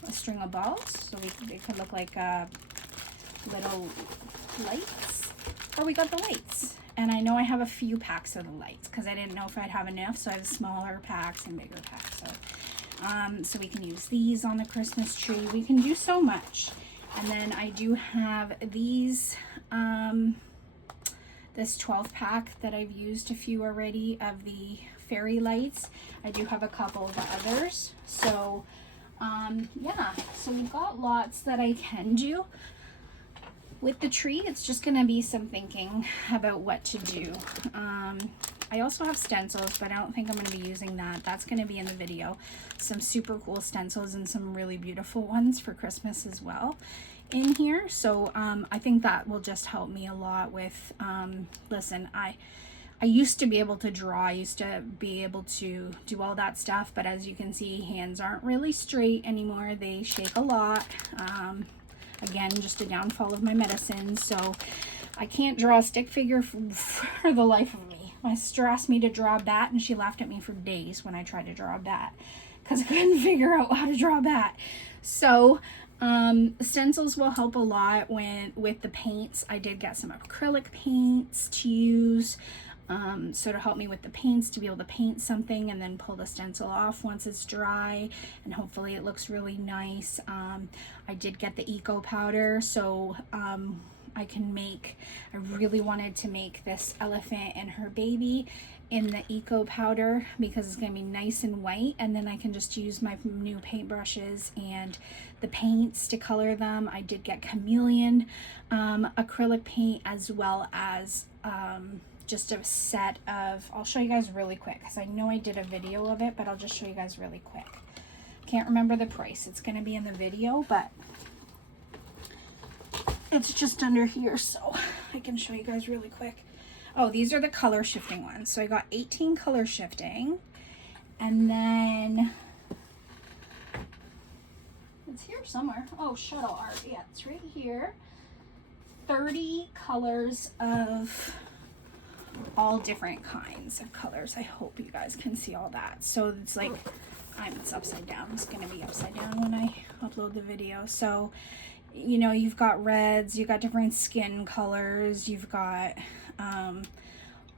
a string of balls. So they could look like little lights. Or we got the lights. And I know I have a few packs of the lights because I didn't know if I'd have enough. So I have smaller packs and bigger packs. So we can use these on the Christmas tree. We can do so much. And then I do have these, this 12 pack that I've used a few already of the fairy lights. I do have a couple of others. So, yeah, so we've got lots that I can do. With the tree, it's just going to be some thinking about what to do. I also have stencils, but I don't think I'm going to be using that. That's going to be in the video. Some super cool stencils and some really beautiful ones for Christmas as well in here. So I think that will just help me a lot with, listen, I used to be able to draw. I used to be able to do all that stuff, but as you can see, hands aren't really straight anymore. They shake a lot. Again, just a downfall of my medicine. So I can't draw a stick figure for the life of me. My sister asked me to draw a bat, and she laughed at me for days when I tried to draw a bat because I couldn't figure out how to draw a bat. So stencils will help a lot with the paints. I did get some acrylic paints to use. So to help me with the paints, to be able to paint something and then pull the stencil off once it's dry, and hopefully it looks really nice. I did get the eco powder, so I can make, I really wanted to make this elephant and her baby in the eco powder because it's going to be nice and white, and then I can just use my new paintbrushes and the paints to color them. I did get chameleon acrylic paint, as well as just a set of, I'll show you guys really quick because I know I did a video of it, but I'll just show you guys really quick. Can't remember the price. It's going to be in the video, but it's just under here, so I can show you guys really quick. Oh, these are the color shifting ones. So I got 18 color shifting, and then it's here somewhere. Oh, shuttle art. Yeah, it's right here. 30 colors of all different kinds of colors. I hope you guys can see all that. So it's like, it's upside down. It's going to be upside down when I upload the video. So, you know, you've got reds, you've got different skin colors, you've got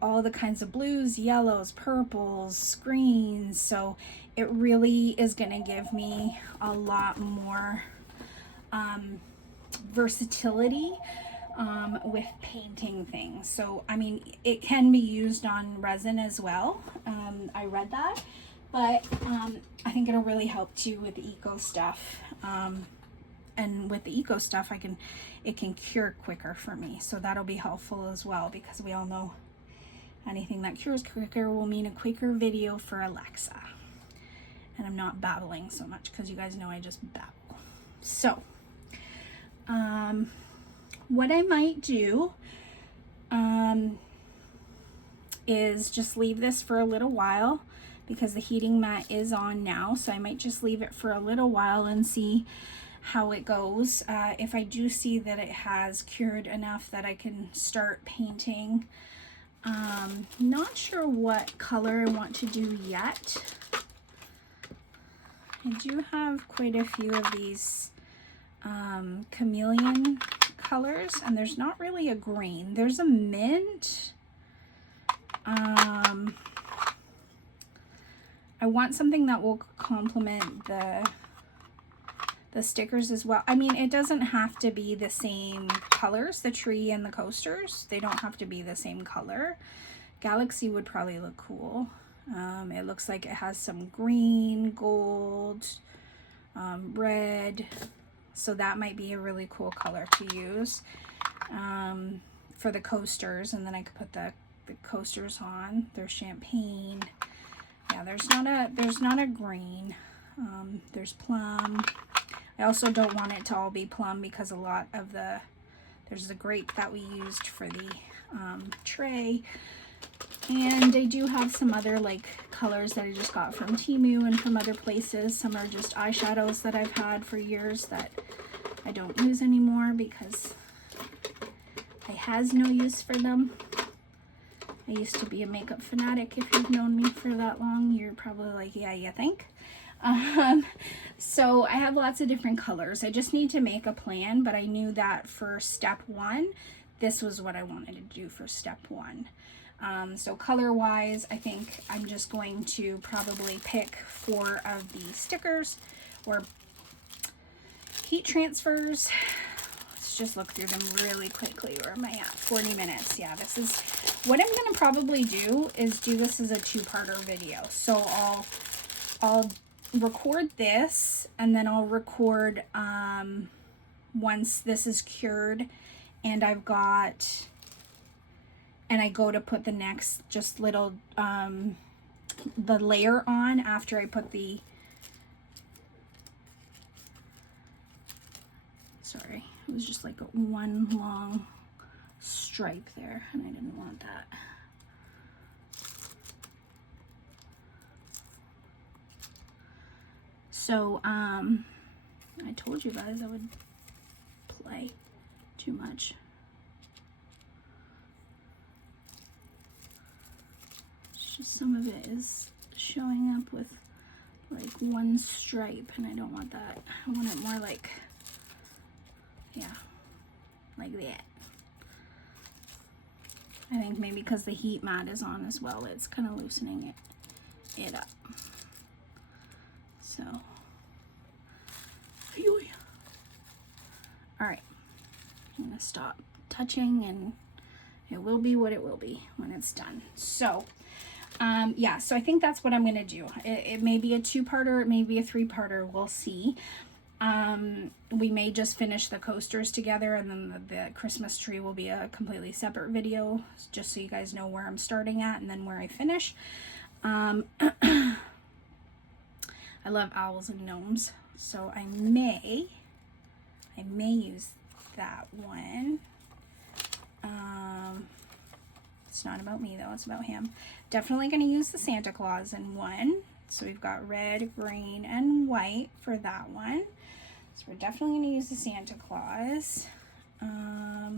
all the kinds of blues, yellows, purples, greens. So it really is going to give me a lot more versatility with painting things. So I mean, it can be used on resin as well. I read that, but I think it'll really help too with the eco stuff. And with the eco stuff, it can cure quicker for me, so that'll be helpful as well, because we all know anything that cures quicker will mean a quicker video for Alexa. And I'm not babbling so much because you guys know I just babble. So what I might do is just leave this for a little while, because the heating mat is on now. So I might just leave it for a little while and see how it goes. If I do see that it has cured enough that I can start painting. Not sure what color I want to do yet. I do have quite a few of these chameleon colors, and there's not really a green. There's a mint. I want something that will complement the stickers as well. I mean, it doesn't have to be the same colors, the tree and the coasters. They don't have to be the same color. Galaxy would probably look cool. It looks like it has some green, gold, red. So that might be a really cool color to use for the coasters. And then I could put the coasters on. They're champagne. Yeah, there's not a green. There's plum. I also don't want it to all be plum, because a lot of there's the grape that we used for the tray. And I do have some other like colors that I just got from Temu and from other places. Some are just eyeshadows that I've had for years that I don't use anymore because I has no use for them. I used to be a makeup fanatic. If you've known me for that long, you're probably like, yeah, you think? So I have lots of different colors. I just need to make a plan, but I knew that for step one, this was what I wanted to do for step one. So color wise, I think I'm just going to probably pick 4 of the stickers or heat transfers. Let's just look through them really quickly. Where am I at? 40 minutes. Yeah, this is what I'm going to probably do is do this as a 2-parter video. So I'll record this and then I'll record once this is cured and I've got, and I go to put the next just little the layer on after I put the, sorry, it was just like one long stripe there and I didn't want that. So I told you guys I would play too much. It's just some of it is showing up with like one stripe and I don't want that. I want it more like, yeah, like that. I think maybe because the heat mat is on as well, it's kind of loosening it up. So, all right, I'm gonna stop touching and it will be what it will be when it's done. So, yeah, so I think that's what I'm gonna do. It may be a 2-parter, it may be a 3-parter, we'll see. We may just finish the coasters together and then the Christmas tree will be a completely separate video, just so you guys know where I'm starting at and then where I finish. I love owls and gnomes, so I may use that one. It's not about me though, it's about him. Definitely going to use the Santa Claus in one. So we've got red, green, and white for that one. So we're definitely going to use the Santa Claus. I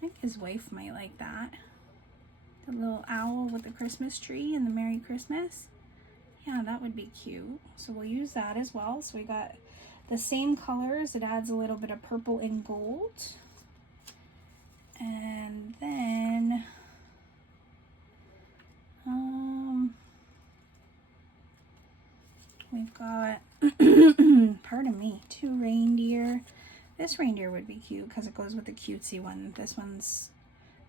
think his wife might like that. The little owl with the Christmas tree and the Merry Christmas. Yeah, that would be cute. So we'll use that as well. So we got the same colors. It adds a little bit of purple and gold. And then we've got, pardon me, 2 reindeer. This reindeer would be cute because it goes with the cutesy one. This one's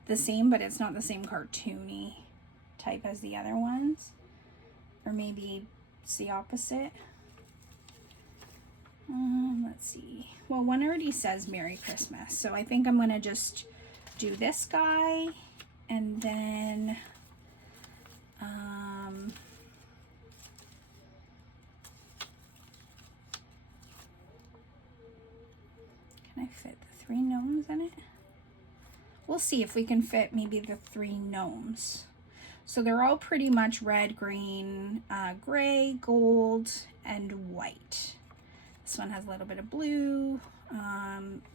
the same, but it's not the same cartoony type as the other ones. Or maybe it's the opposite. Let's see. Well, one already says Merry Christmas, so I think I'm going to just do this guy and then can I fit the 3 gnomes in it? We'll see if we can fit maybe the 3 gnomes. So they're all pretty much red, green, gray, gold, and white. This one has a little bit of blue.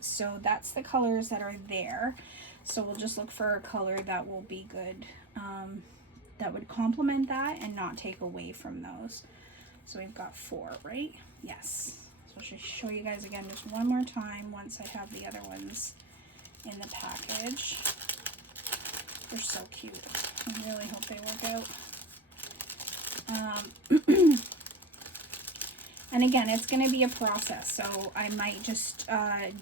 So that's the colors that are there. So we'll just look for a color that will be good, that would complement that and not take away from those. So we've got 4, right? Yes. So I'll just show you guys again just one more time once I have the other ones in the package. They're so cute. I really hope they work out. And again, it's going to be a process, so I might just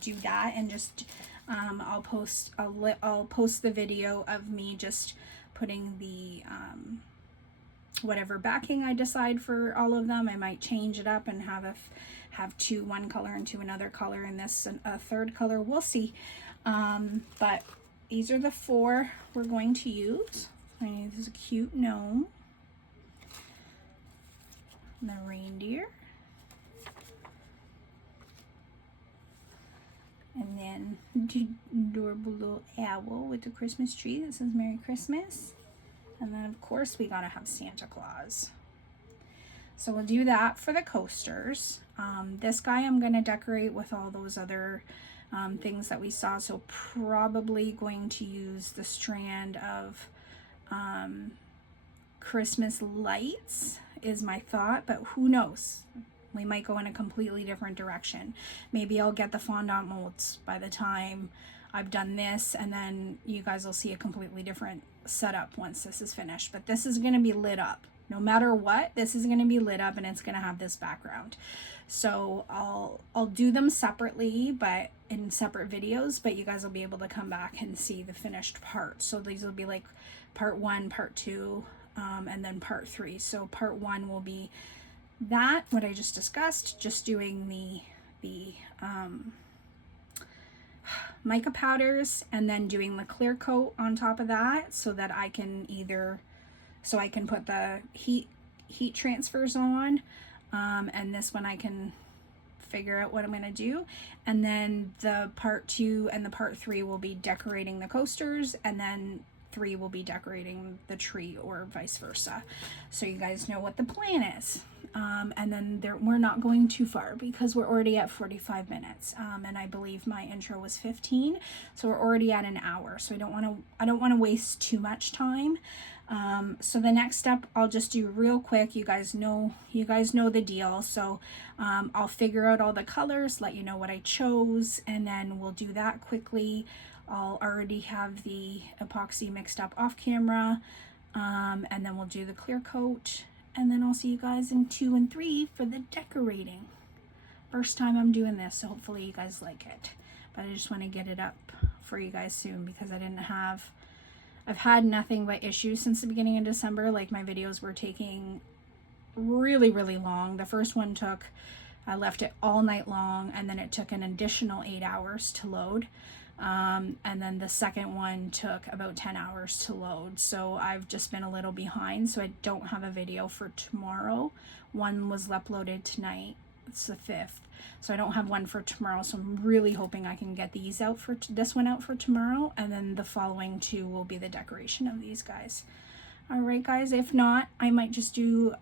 do that and just I'll post the video of me just putting the whatever backing I decide for all of them. I might change it up and have 2 one color and 2 another color, and this a 3rd color. We'll see. But these are the 4 we're going to use. This is a cute gnome, the reindeer, and And then adorable little owl with the Christmas tree that says Merry Christmas. And then of course we gotta have Santa Claus. So we'll do that for the coasters. This guy I'm gonna decorate with all those other things that we saw. So probably going to use the strand of Christmas lights is my thought, but who knows? We might go in a completely different direction. Maybe I'll get the fondant molds by the time I've done this, and then you guys will see a completely different setup once this is finished. But this is going to be lit up. No matter what, this is going to be lit up, and it's going to have this background. So I'll do them separately, but in separate videos, but you guys will be able to come back and see the finished part. So these will be like part 1, part 2, and then part 3. So part 1 will be that, what I just discussed, just doing the mica powders, and then doing the clear coat on top of that, so that I can put the heat transfers on, and this one I can figure out what I'm going to do. And then the part 2 and the part 3 will be decorating the coasters, and then 3 will be decorating the tree, or vice versa, so you guys know what the plan is. And then we're not going too far because we're already at 45 minutes, and I believe my intro was 15, so we're already at an hour, so I don't want to waste too much time. So the next step I'll just do real quick. You guys know the deal. So I'll figure out all the colors, let you know what I chose, and then we'll do that quickly. I'll already have the epoxy mixed up off camera, and then we'll do the clear coat, and then I'll see you guys in 2 and 3 for the decorating. First time I'm doing this, so hopefully you guys like it. But I just want to get it up for you guys soon, because I've had nothing but issues since the beginning of December. Like, my videos were taking really, really long. The first one I left it all night long, and then it took an additional 8 hours to load. And then the second one took about 10 hours to load. So I've just been a little behind, so I don't have a video for tomorrow. One was uploaded tonight. It's the 5th. So I don't have one for tomorrow, so I'm really hoping I can get these out for this one out for tomorrow, and then the following 2 will be the decoration of these guys. All right, guys, if not, I might just do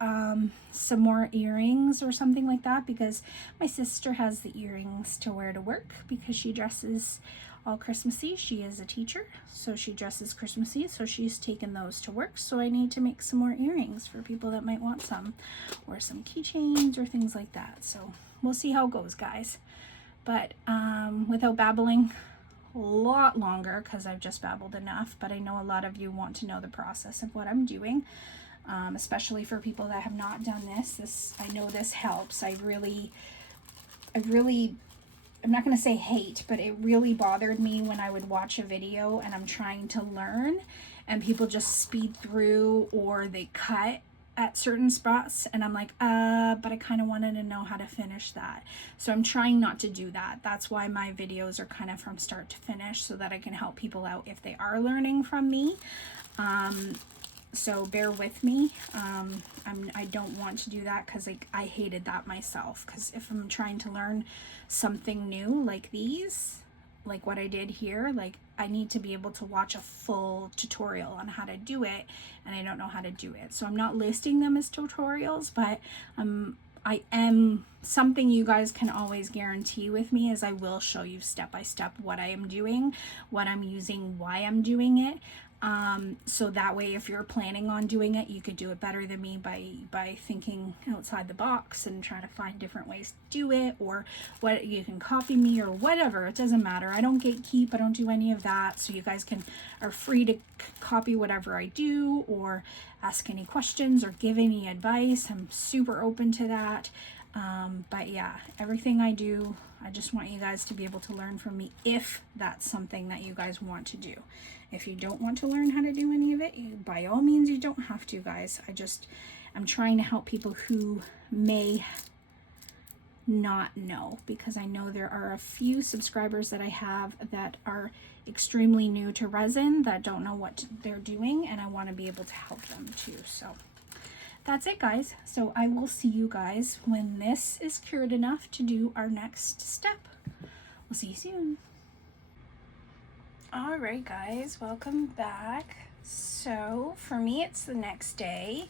some more earrings or something like that, because my sister has the earrings to wear to work, because she dresses all Christmassy. She is a teacher, so she dresses Christmassy, so she's taken those to work. So I need to make some more earrings for people that might want some, or some keychains or things like that. So we'll see how it goes, guys. But without babbling a lot longer, because I've just babbled enough, but I know a lot of you want to know the process of what I'm doing, especially for people that have not done this. I know this helps. I really I'm not going to say hate, but it really bothered me when I would watch a video and I'm trying to learn and people just speed through, or they cut at certain spots, and I'm like, but I kind of wanted to know how to finish that. So I'm trying not to do that. That's why my videos are kind of from start to finish, so that I can help people out if they are learning from me. So bear with me. I don't want to do that, because I hated that myself, because if I'm trying to learn something new like these, like what I did here, like I need to be able to watch a full tutorial on how to do it, and I don't know how to do it. So I'm not listing them as tutorials, but I am, something you guys can always guarantee with me is I will show you step by step what I am doing, what I'm using, why I'm doing it. So that way, if you're planning on doing it, you could do it better than me by thinking outside the box and trying to find different ways to do it, or what you can copy me or whatever. It doesn't matter. I don't gatekeep. I don't do any of that. So you guys are free to copy whatever I do, or ask any questions or give any advice. I'm super open to that. But yeah, everything I do, I just want you guys to be able to learn from me, if that's something that you guys want to do. If you don't want to learn how to do any of it, by all means, you don't have to, guys. I'm trying to help people who may not know, because I know there are a few subscribers that I have that are extremely new to resin, that don't know what they're doing, and I want to be able to help them too. So that's it, guys. So I will see you guys when this is cured enough to do our next step. We'll see you soon. All right, guys, welcome back. So for me, it's the next day.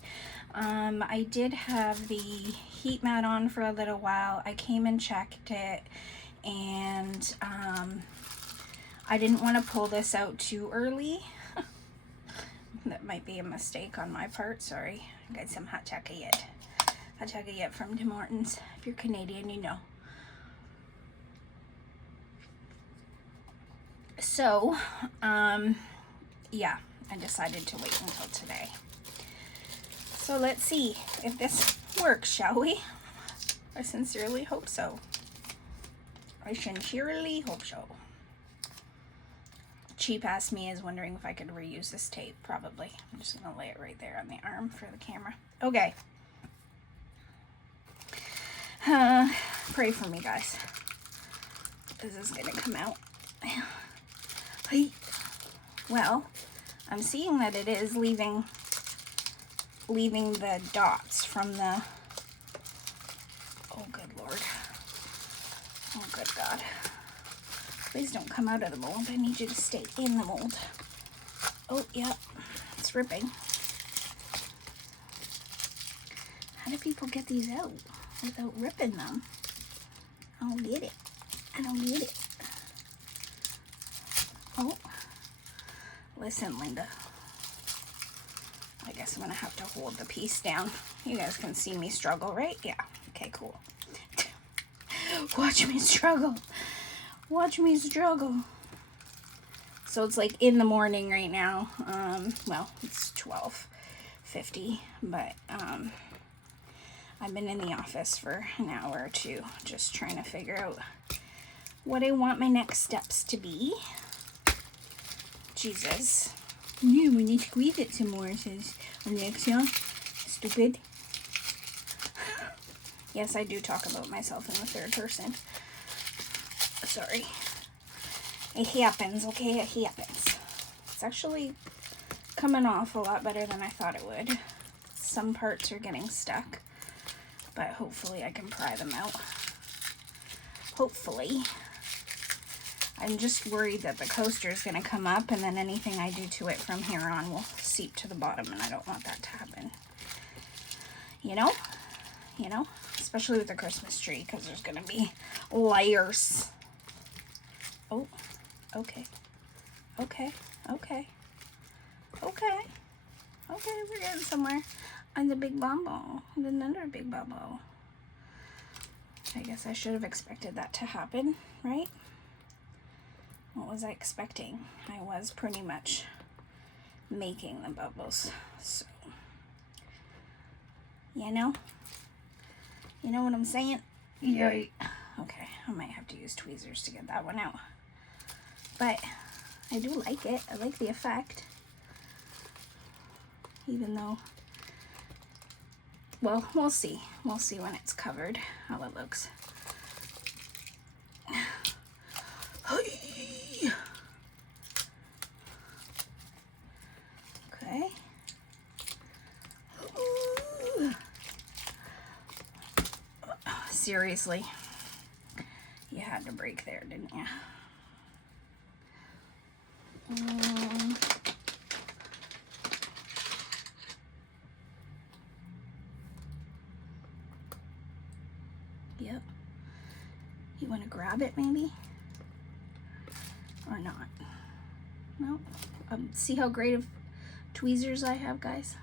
I did have the heat mat on for a little while. I came and checked it, and I didn't want to pull this out too early. That might be a mistake on my part. Sorry. I got some hot chocolate. Hot chocolate from Tim Hortons. If you're Canadian, you know. So, yeah, I decided to wait until today. So let's see if this works, shall we? I sincerely hope so. I sincerely hope so. Cheap ass me is wondering if I could reuse this tape. Probably. I'm just gonna lay it right there on the arm for the camera. Okay. Pray for me, guys. This is gonna come out. Well, I'm seeing that it is leaving the dots from the, oh good Lord, oh good God, please don't come out of the mold. I need you to stay in the mold. Oh yeah, it's ripping. How do people get these out without ripping them? I don't get it. I don't get it. Oh, listen, Linda. I guess I'm gonna have to hold the piece down. You guys can see me struggle, right? Yeah. Okay, cool. Watch me struggle. Watch me struggle. So it's like in the morning right now. Well, it's 12:50, but I've been in the office for an hour or two, just trying to figure out what I want my next steps to be. Jesus. Yeah, when you squeeze it some more, says Alexa. Stupid. Yes, I do talk about myself in the third person. Sorry. It happens, okay? It happens. It's actually coming off a lot better than I thought it would. Some parts are getting stuck, but hopefully I can pry them out. Hopefully. I'm just worried that the coaster is going to come up and then anything I do to it from here on will seep to the bottom, and I don't want that to happen. You know? You know? Especially with the Christmas tree, because there's going to be layers. Oh, okay. Okay, okay. Okay. Okay, we're getting somewhere. And the big bumble. And another big bubble. I guess I should have expected that to happen, right? What was I expecting? I was pretty much making the bubbles. So, you know what I'm saying? Yeah. Okay, I might have to use tweezers to get that one out. But I do like it. I like the effect. Even though, well, we'll see. We'll see when it's covered how it looks. Okay. Ooh. Seriously, you had to break there, didn't you? Yep. You want to grab it maybe? Or not? No. See how great of tweezers I have, guys?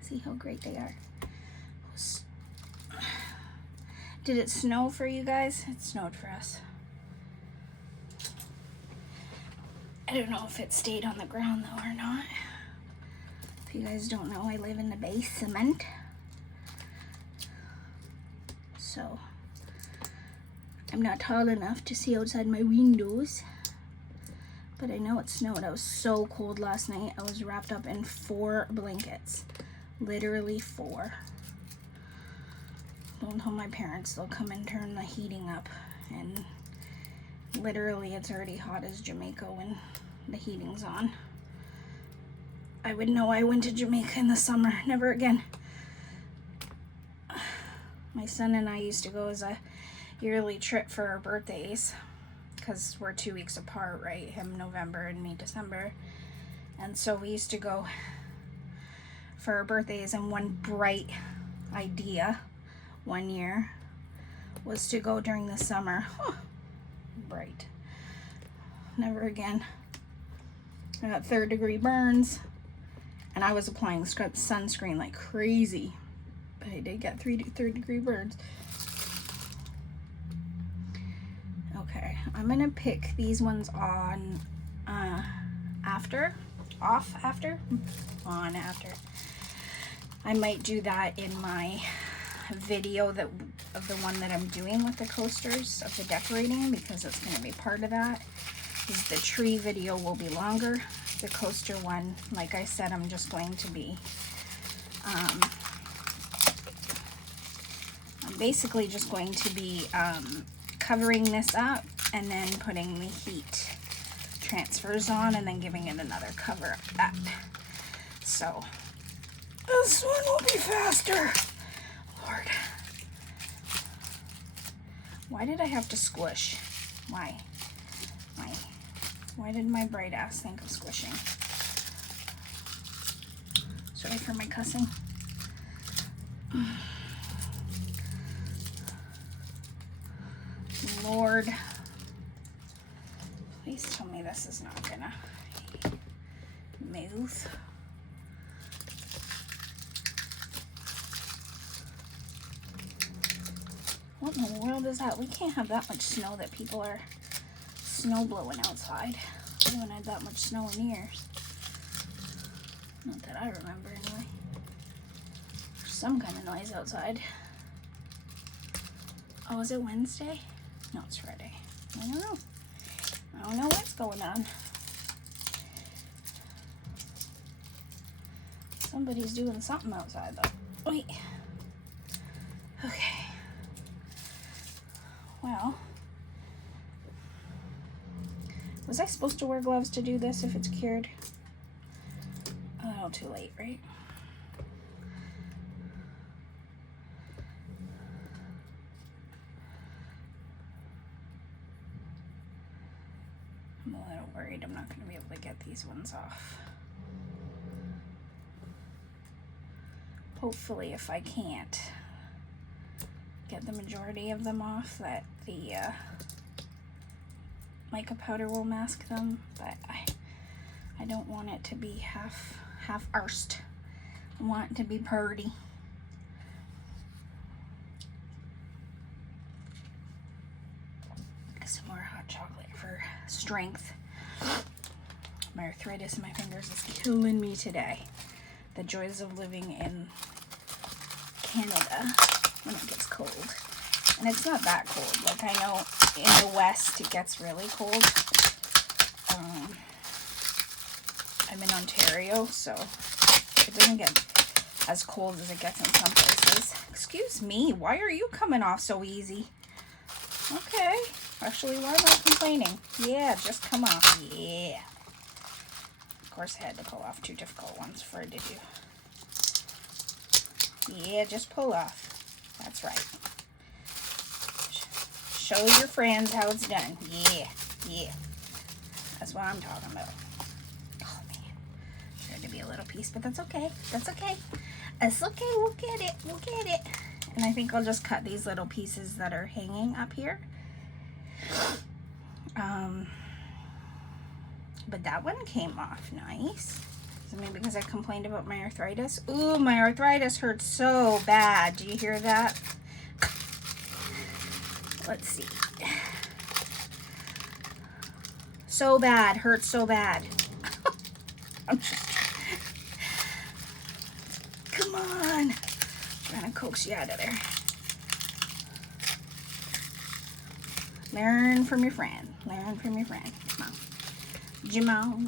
See how great they are. Did it snow for you guys? It snowed for us. I don't know if it stayed on the ground though or not. If you guys don't know, I live in the basement. So I'm not tall enough to see outside my windows. But I know it snowed. I was so cold last night. I was wrapped up in 4 blankets. Literally 4. Don't tell my parents, they'll come and turn the heating up. And literally it's already hot as Jamaica when the heating's on. I would know I went to Jamaica in the summer. Never again. My son and I used to go as a yearly trip for our birthdays because we're 2 weeks apart, right? Him November and me December. And so we used to go for our birthdays, and one bright idea one year was to go during the summer. Bright. Never again. I got 3rd-degree burns, and I was applying sunscreen like crazy, but I did get 3rd-degree burns. Okay, I'm gonna pick these ones on after. I might do that in my video of the one that I'm doing with the coasters of the decorating, because it's going to be part of that. The tree video will be longer. The coaster one, like I said, I'm just going to be I'm basically just going to be covering this up and then putting the heat transfers on and then giving it another cover up that. So this one will be faster. Lord. Why did I have to squish? Why? Why did my bright ass think of squishing? Sorry for my cussing. Lord. Please tell me this is not gonna move. What in the world is that? We can't have that much snow that people are snow blowing outside. We haven't had that much snow in years. Not that I remember anyway. There's some kind of noise outside. Oh, is it Wednesday? No, it's Friday. I don't know. I don't know what's going on. Somebody's doing something outside though. Wait. Okay. Well, was I supposed to wear gloves to do this if it's cured? Oh, too late, right? I'm a little worried I'm not going to be able to get these ones off. Hopefully, if I can't get the majority of them off, that the mica powder will mask them, but I don't want it to be half arsed. I want it to be purty. Some more hot chocolate for strength. My arthritis in my fingers is killing me today. The joys of living in Canada when it gets cold. And it's not that cold. Like, I know in the west it gets really cold. I'm in Ontario, so it doesn't get as cold as it gets in some places. Excuse me, why are you coming off so easy? Okay, actually, why am I complaining? Yeah, just come off. Yeah. Of course, I had to pull off 2 difficult ones for it to do. Yeah, just pull off. That's right. Show your friends how it's done. Yeah. That's what I'm talking about. Oh, man. Tried to be a little piece, but that's okay. That's okay. It's okay. We'll get it. We'll get it. And I think I'll just cut these little pieces that are hanging up here. But that one came off nice. So maybe because I complained about my arthritis. Ooh, my arthritis hurts so bad. Do you hear that? Let's see. So bad. Hurts so bad. I'm just... Come on. I'm trying to coax you out of there. Learn from your friend. Learn from your friend. Come on. Jamal.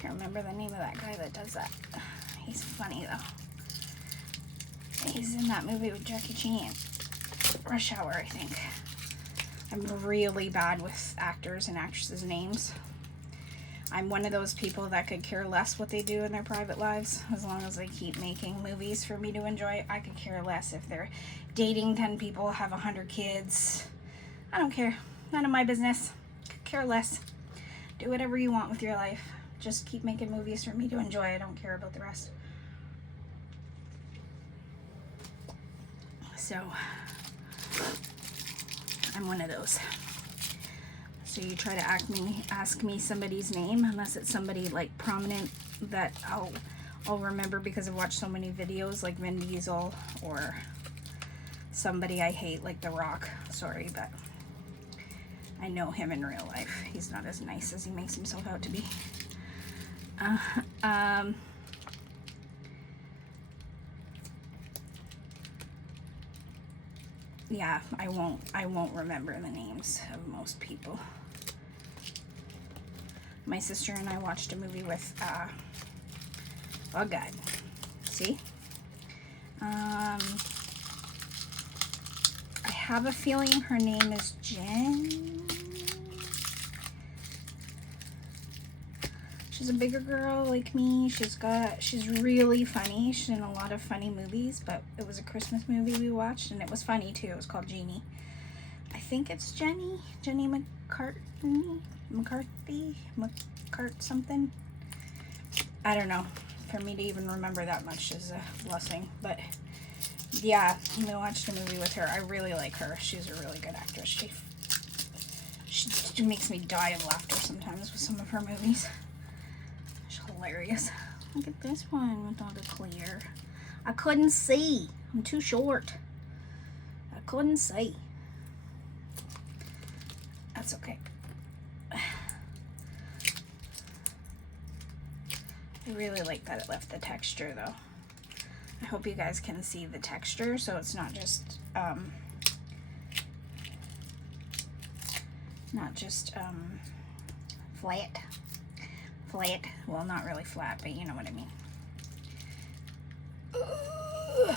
Can't remember the name of that guy that does that. He's funny though. He's in that movie with Jackie Chan. Rush Hour, I think. I'm really bad with actors and actresses' names. I'm one of those people that could care less what they do in their private lives. As long as they keep making movies for me to enjoy, I could care less if they're dating 10 people, have 100 kids. I don't care. None of my business. Could care less. Do whatever you want with your life. Just keep making movies for me to enjoy. I don't care about the rest. So, I'm one of those. So you try to ask me somebody's name, unless it's somebody like prominent that I'll remember because I've watched so many videos, like Vin Diesel, or somebody I hate like The Rock. Sorry, but I know him in real life. He's not as nice as he makes himself out to be. Yeah, I won't remember the names of most people. My sister and I watched a movie with, oh God, see? I have a feeling her name is Jen. She's a bigger girl like me. She's really funny. She's in a lot of funny movies, but it was a Christmas movie we watched, and it was funny too. It was called Jeannie. I think it's Jenny McCart something. I don't know. For me to even remember that much is a blessing. But yeah, we watched a movie with her. I really like her. She's a really good actress. She makes me die of laughter sometimes with some of her movies. She's hilarious. Look at this one with all the clear. I couldn't see. I'm too short. I couldn't see. That's okay. I really like that it left the texture though. I hope you guys can see the texture so it's not just flat. Well, not really flat, but you know what I mean. Ugh.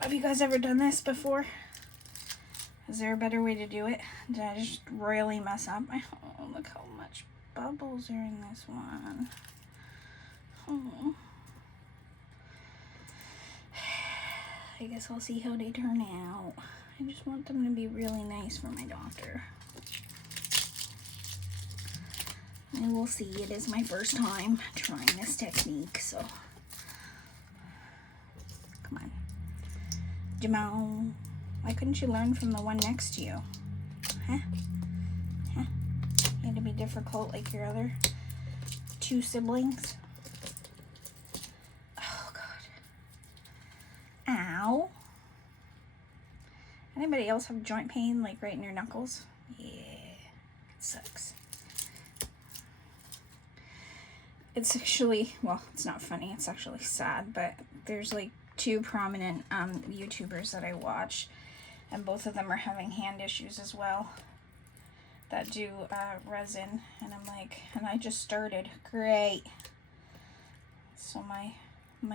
Have you guys ever done this before? Is there a better way to do it? Did I just royally mess up? Oh, look how much bubbles are in this one. Oh. I guess I'll see how they turn out. I just want them to be really nice for my daughter. I will see. It is my first time trying this technique, so come on. Jamal, why couldn't you learn from the one next to you? Huh? Huh? You had to be difficult like your other two siblings? Oh, God. Ow. Anybody else have joint pain, like right in your knuckles? Yeah, it sucks. It's actually, well, it's not funny. It's actually sad, but there's like two prominent YouTubers that I watch, and both of them are having hand issues as well, that do resin, and I'm like, and I just started, great. So my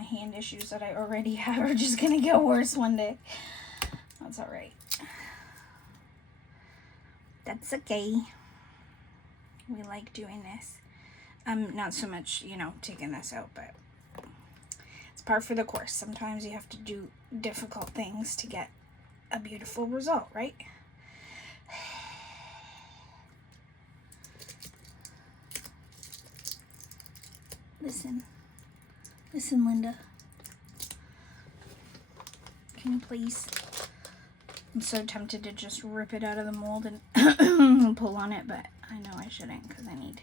hand issues that I already have are just gonna get worse one day. That's all right. That's okay. We like doing this. Not so much, you know, taking this out, but it's par for the course. Sometimes you have to do difficult things to get a beautiful result, right? Listen, Linda. Can you please? I'm so tempted to just rip it out of the mold and pull on it, but I know I shouldn't because I need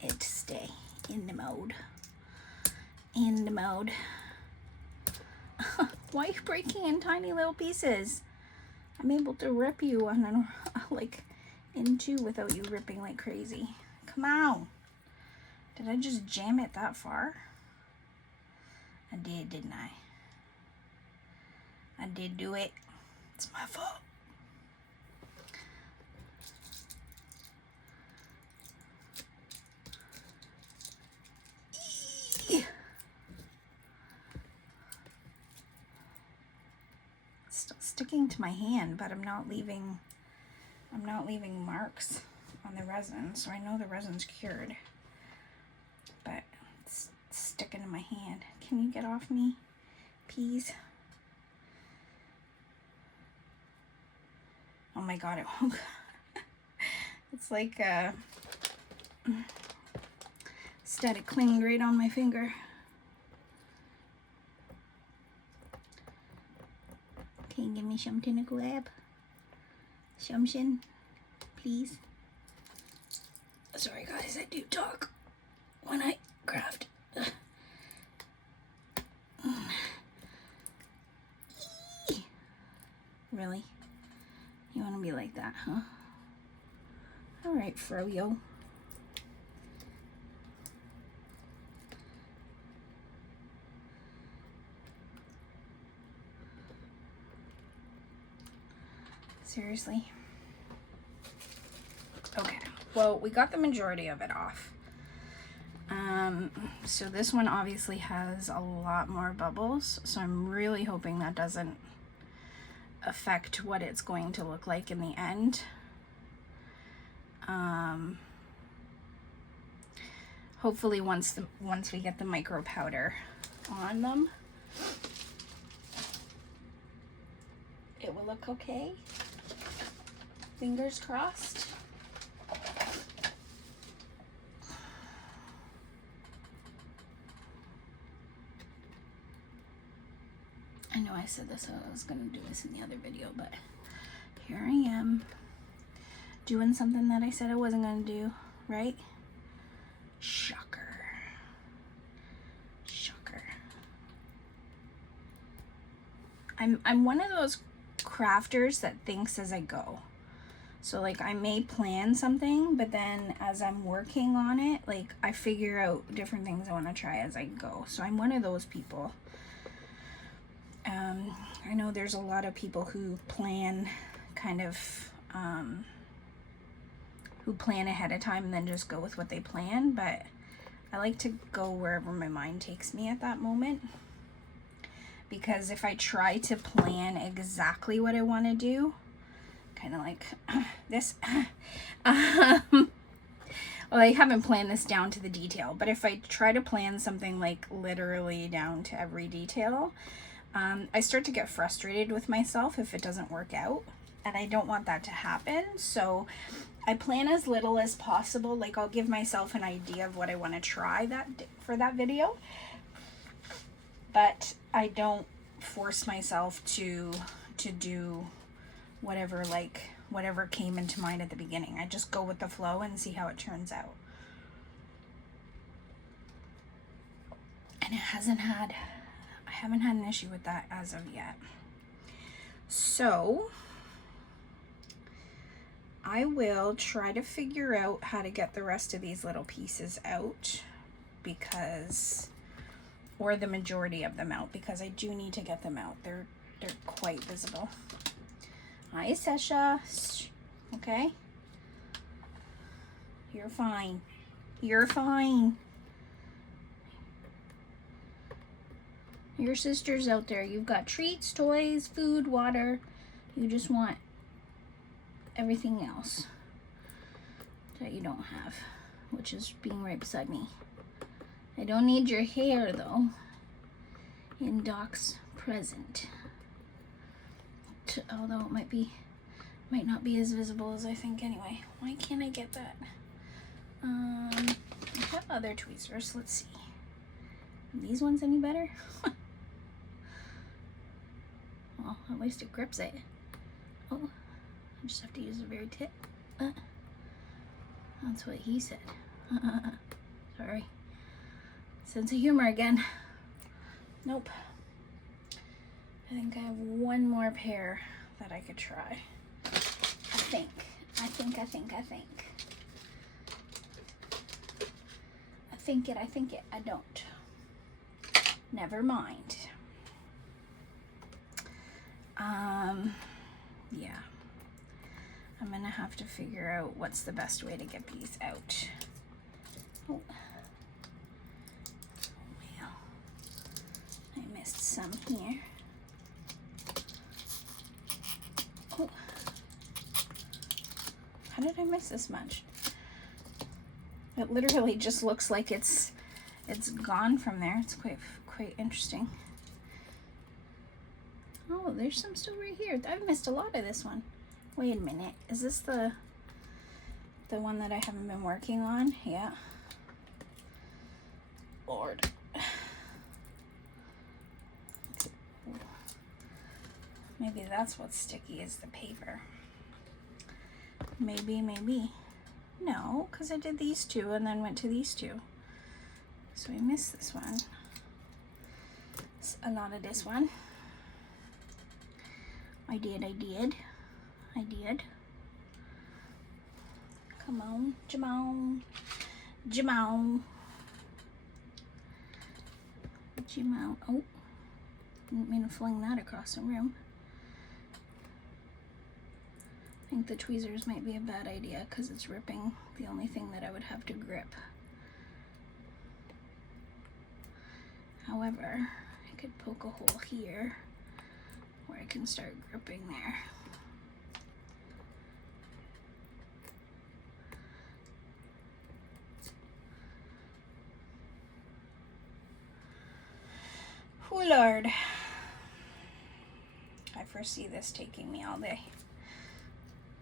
it to stay in the mold. In the mold. Why are you breaking in tiny little pieces? I'm able to rip you on like in two without you ripping like crazy. Come on. Did I just jam it that far? I did, didn't I? I did do it. It's my fault. sticking to my hand, but I'm not leaving marks on the resin, so I know the resin's cured. But it's sticking to my hand. Can you get off me, please? Oh my god, it won't. It's like started clinging right on my finger. Can you give me something to grab? Something, please? Sorry guys, I do talk when I craft. Really? You want to be like that, huh? Alright, Froyo. Seriously? Okay, well, we got the majority of it off. So this one obviously has a lot more bubbles, so I'm really hoping that doesn't affect what it's going to look like in the end. Hopefully once we get the micro powder on them, it will look okay. Fingers crossed. I know I said this, I was going to do this in the other video, but here I am doing something that I said I wasn't going to do, right? Shocker. Shocker. I'm one of those crafters that thinks as I go. So like I may plan something, but then as I'm working on it, like I figure out different things I want to try as I go. So I'm one of those people. I know there's a lot of people who plan kind of, who plan ahead of time and then just go with what they plan, but I like to go wherever my mind takes me at that moment. Because if I try to plan exactly what I want to do, kind of like this, well, I haven't planned this down to the detail, but if I try to plan something like literally down to every detail, I start to get frustrated with myself if it doesn't work out, and I don't want that to happen. So I plan as little as possible. Like I'll give myself an idea of what I want to try for that video, but I don't force myself to do whatever came into mind at the beginning. I just go with the flow and see how it turns out. And I haven't had an issue with that as of yet. So I will try to figure out how to get the rest of these little pieces out, or the majority of them out, because I do need to get them out. They're quite visible. Hi, Sasha. Okay. You're fine. You're fine. Your sister's out there. You've got treats, toys, food, water. You just want everything else that you don't have, which is being right beside me. I don't need your hair though in Doc's present. Although it might not be as visible as I think anyway. Why can't I get that? I have other tweezers. Let's see. Are these ones any better? Well, at least it grips it. Oh, I just have to use the very tip. That's what he said. Sorry. Sense of humor again. Nope. I think I have one more pair that I could try. I think. I don't. Never mind. Yeah. I'm gonna have to figure out what's the best way to get these out. Oh. Well, I missed some here. twice as much. It literally just looks like it's gone from there. It's quite interesting. Oh, there's some still right here. I've missed a lot of this one. Wait a minute. Is this the one that I haven't been working on? Yeah. Lord. Maybe that's what's sticky is the paper. Maybe. No, because I did these two and then went to these two. So I missed this one. A lot of this one. I did. Come on, Jamal. Oh, didn't mean to fling that across the room. I think the tweezers might be a bad idea because it's ripping the only thing that I would have to grip. However, I could poke a hole here where I can start gripping there. Oh Lord. I foresee this taking me all day.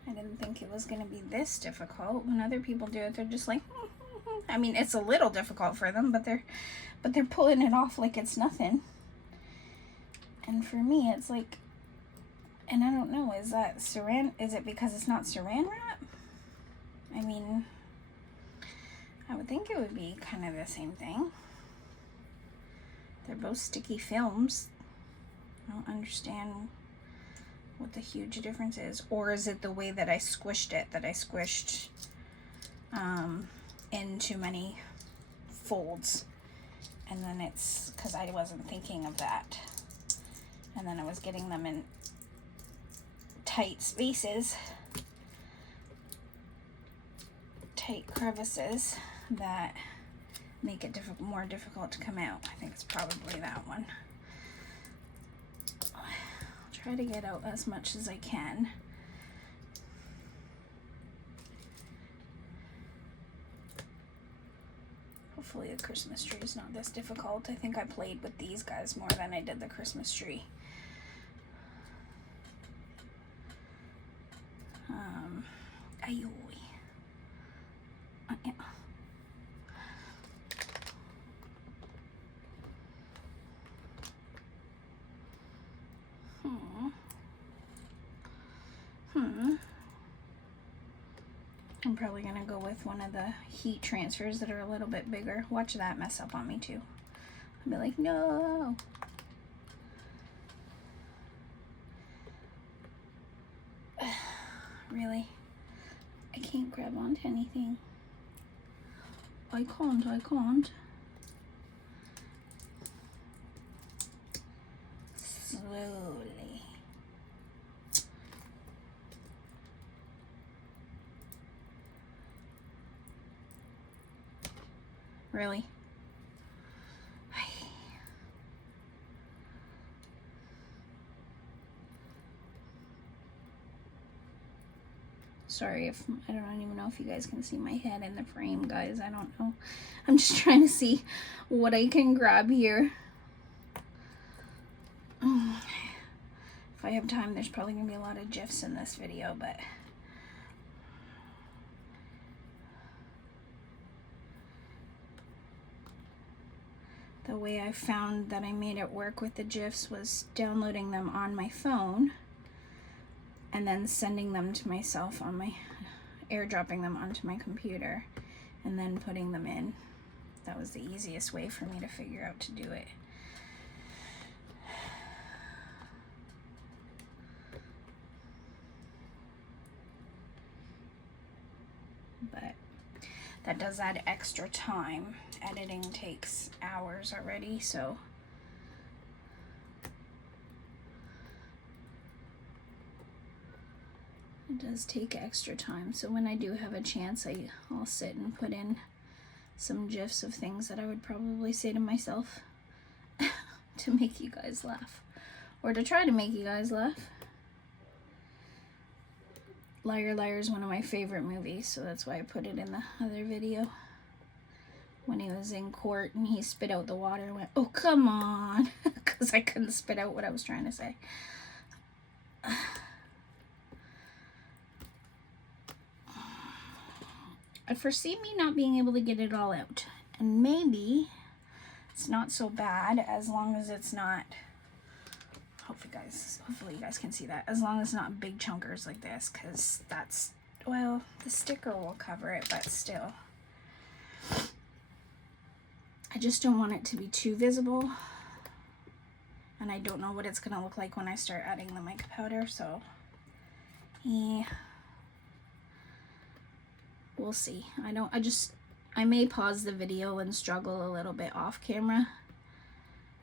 I didn't think it was going to be this difficult. When other people do it, they're just like, I mean, it's a little difficult for them, but they're pulling it off like it's nothing. And for me, it's like, and I don't know, is that saran? Is it because it's not saran wrap? I mean, I would think it would be kind of the same thing. They're both sticky films. I don't understand what the huge difference is. Or is it the way that I squished it, that I squished in too many folds, and then it's because I wasn't thinking of that, and then I was getting them in tight spaces, tight crevices that make it more difficult to come out. I think it's probably that one. I'll try to get out as much as I can. Hopefully the Christmas tree is not this difficult. I think I played with these guys more than I did the Christmas tree. Ayoy. Yeah. I'm probably gonna go with one of the heat transfers that are a little bit bigger. Watch that mess up on me too. I'll be like, no. Really? I can't grab onto anything. I can't. Slowly. Really? Sorry if I don't even know if you guys can see my head in the frame, guys. I don't know. I'm just trying to see what I can grab here. If I have time, there's probably gonna be a lot of GIFs in this video, but the way I found that I made it work with the GIFs was downloading them on my phone and then sending them to myself on my, airdropping them onto my computer and then putting them in. That was the easiest way for me to figure out to do it. But that does add extra time. Editing takes hours already, so it does take extra time. So when I do have a chance, I'll sit and put in some GIFs of things that I would probably say to myself to make you guys laugh, or to try to make you guys laugh. Liar Liar is one of my favorite movies, so that's why I put it in the other video. When he was in court and he spit out the water and went, "Oh, come on," because I couldn't spit out what I was trying to say. I foresee me not being able to get it all out, and maybe it's not so bad as long as it's not, hopefully you guys can see that, as long as it's not big chunkers like this, because that's, well, the sticker will cover it, but still. I just don't want it to be too visible, and I don't know what it's gonna look like when I start adding the mica powder, so yeah, we'll see. I may pause the video and struggle a little bit off camera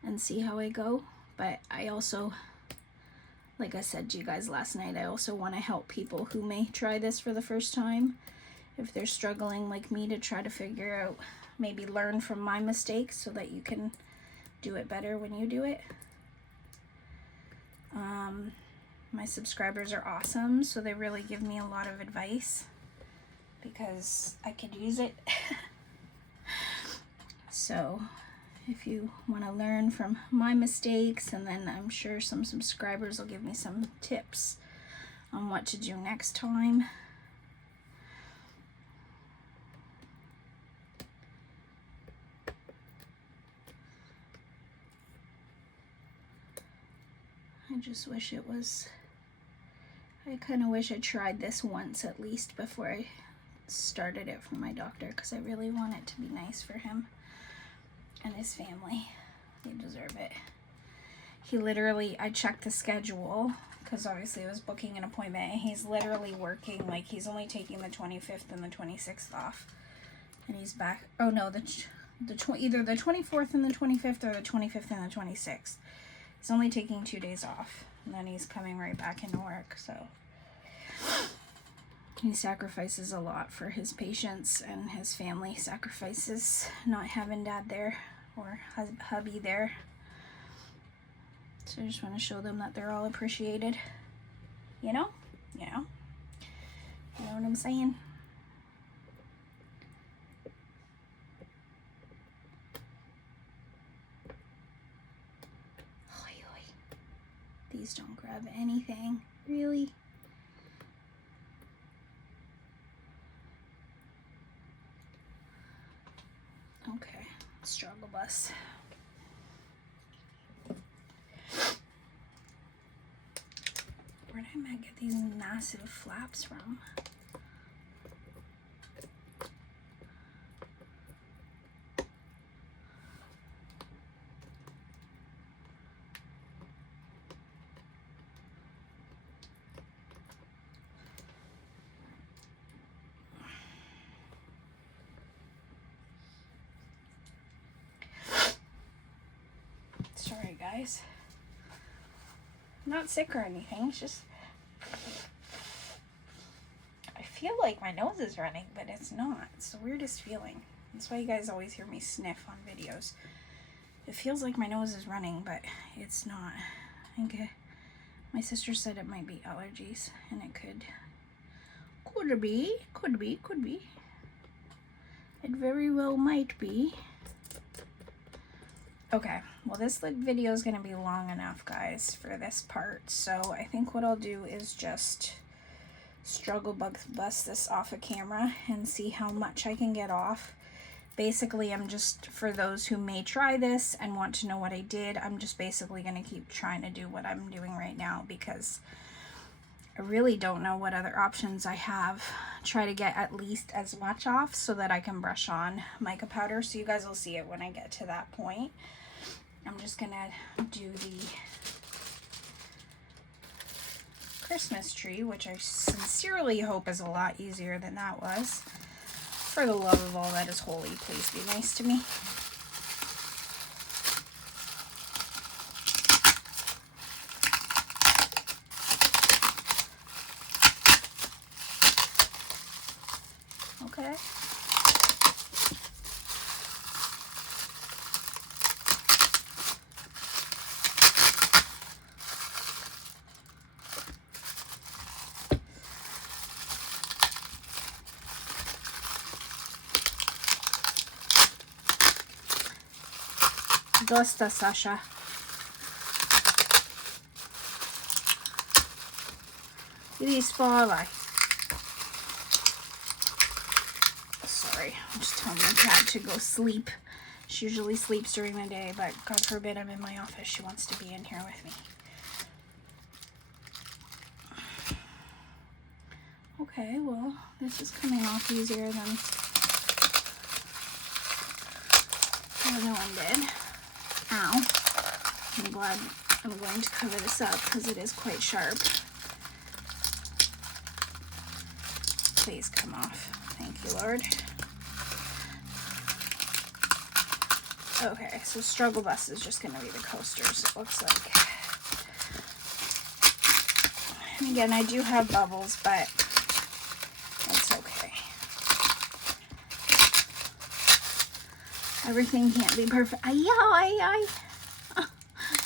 and see how I go, but I also, like I said to you guys last night, I also want to help people who may try this for the first time, if they're struggling like me, to try to figure out, maybe learn from my mistakes so that you can do it better when you do it. My subscribers are awesome, so they really give me a lot of advice because I could use it. So if you want to learn from my mistakes, and then I'm sure some subscribers will give me some tips on what to do next time. I just wish it was, I kind of wish I tried this once at least before I started it from my doctor, because I really want it to be nice for him and his family. They deserve it. He literally, I checked the schedule because obviously I was booking an appointment, and he's literally working, like he's only taking the 25th and the 26th off, and he's back, oh no, either the 24th and the 25th or the 25th and the 26th. He's only taking 2 days off, and then he's coming right back into work, so he sacrifices a lot for his patients, and his family sacrifices not having dad there or hubby there. So I just want to show them that they're all appreciated. You know what I'm saying? These don't grab anything, really. Okay, struggle bus. Where did I get these massive flaps from? Sorry guys, I'm not sick or anything, it's just I feel like my nose is running, but it's not. It's the weirdest feeling. That's why you guys always hear me sniff on videos. It feels like my nose is running, but it's not. I think my sister said it might be allergies, and it could be. It very well might be. Okay, well this video is going to be long enough, guys, for this part. So I think what I'll do is just struggle bust this off of camera and see how much I can get off. Basically, I'm just, for those who may try this and want to know what I did, I'm just basically going to keep trying to do what I'm doing right now, because I really don't know what other options I have. Try to get at least as much off so that I can brush on mica powder, so you guys will see it when I get to that point. I'm just gonna do the Christmas tree, which I sincerely hope is a lot easier than that was. For the love of all that is holy, please be nice to me. Okay. Dosta, Sasha. Idź spawaj. Sorry, I'm just telling my cat to go sleep. She usually sleeps during the day, but God forbid I'm in my office. She wants to be in here with me. Okay, well, this is coming off easier than the other one did. Ow. I'm glad I'm going to cover this up because it is quite sharp. Please come off. Thank you, Lord. Okay, so Struggle Bus is just going to be the coasters, it looks like. And again, I do have bubbles, but it's okay. Everything can't be perfect.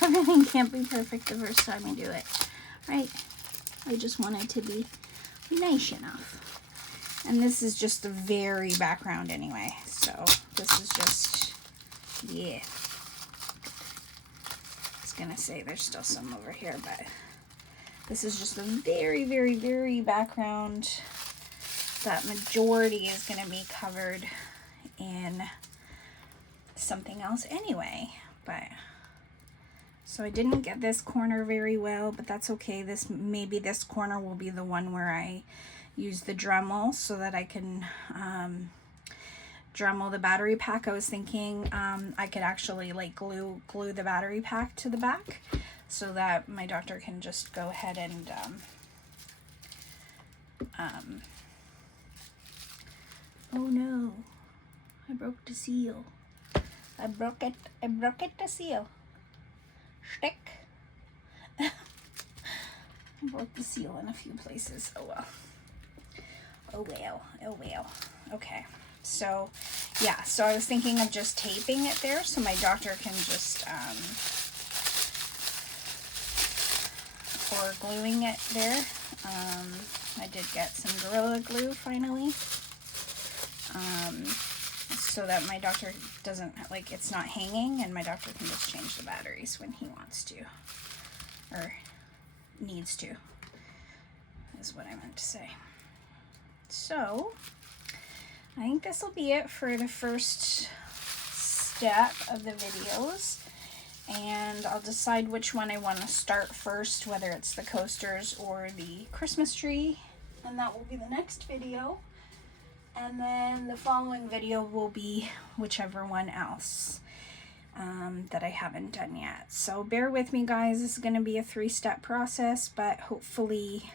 Everything can't be perfect the first time you do it, right? I just want it to be nice enough. And this is just the very background anyway, so this is just, yeah. I was gonna say there's still some over here, but this is just the very, very, very background. That majority is gonna be covered in something else anyway, but so I didn't get this corner very well, but that's okay. Maybe this corner will be the one where I use the Dremel so that I can Dremel the battery pack. I was thinking I could actually like glue the battery pack to the back so that my doctor can just go ahead and oh no, I broke the seal. I broke it, the seal. Stick. I broke the seal in a few places. Oh well. Oh well. Oh well. Okay. So, yeah. So I was thinking of just taping it there so my doctor can just, or gluing it there. I did get some Gorilla Glue finally. So that my doctor doesn't, like, it's not hanging and my doctor can just change the batteries when he wants to, or needs to, is what I meant to say. So, I think this will be it for the first step of the videos, and I'll decide which one I want to start first, whether it's the coasters or the Christmas tree, and that will be the next video. And then the following video will be whichever one else that I haven't done yet. So bear with me, guys. This is going to be a 3-step process, but hopefully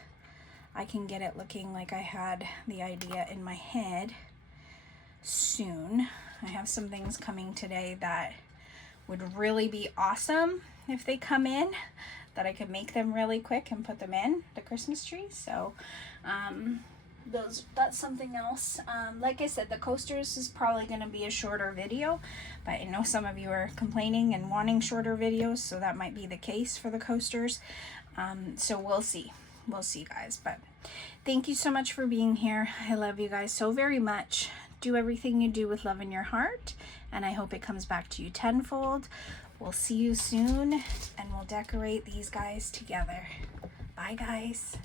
I can get it looking like I had the idea in my head soon. I have some things coming today that would really be awesome if they come in, that I could make them really quick and put them in the Christmas tree. So that's something else. Like I said, the coasters is probably going to be a shorter video, but I know some of you are complaining and wanting shorter videos, so that might be the case for the coasters. So we'll see, guys. But thank you so much for being here. I love you guys so very much. Do everything you do with love in your heart, and I hope it comes back to you tenfold. We'll see you soon, and we'll decorate these guys together. Bye, guys.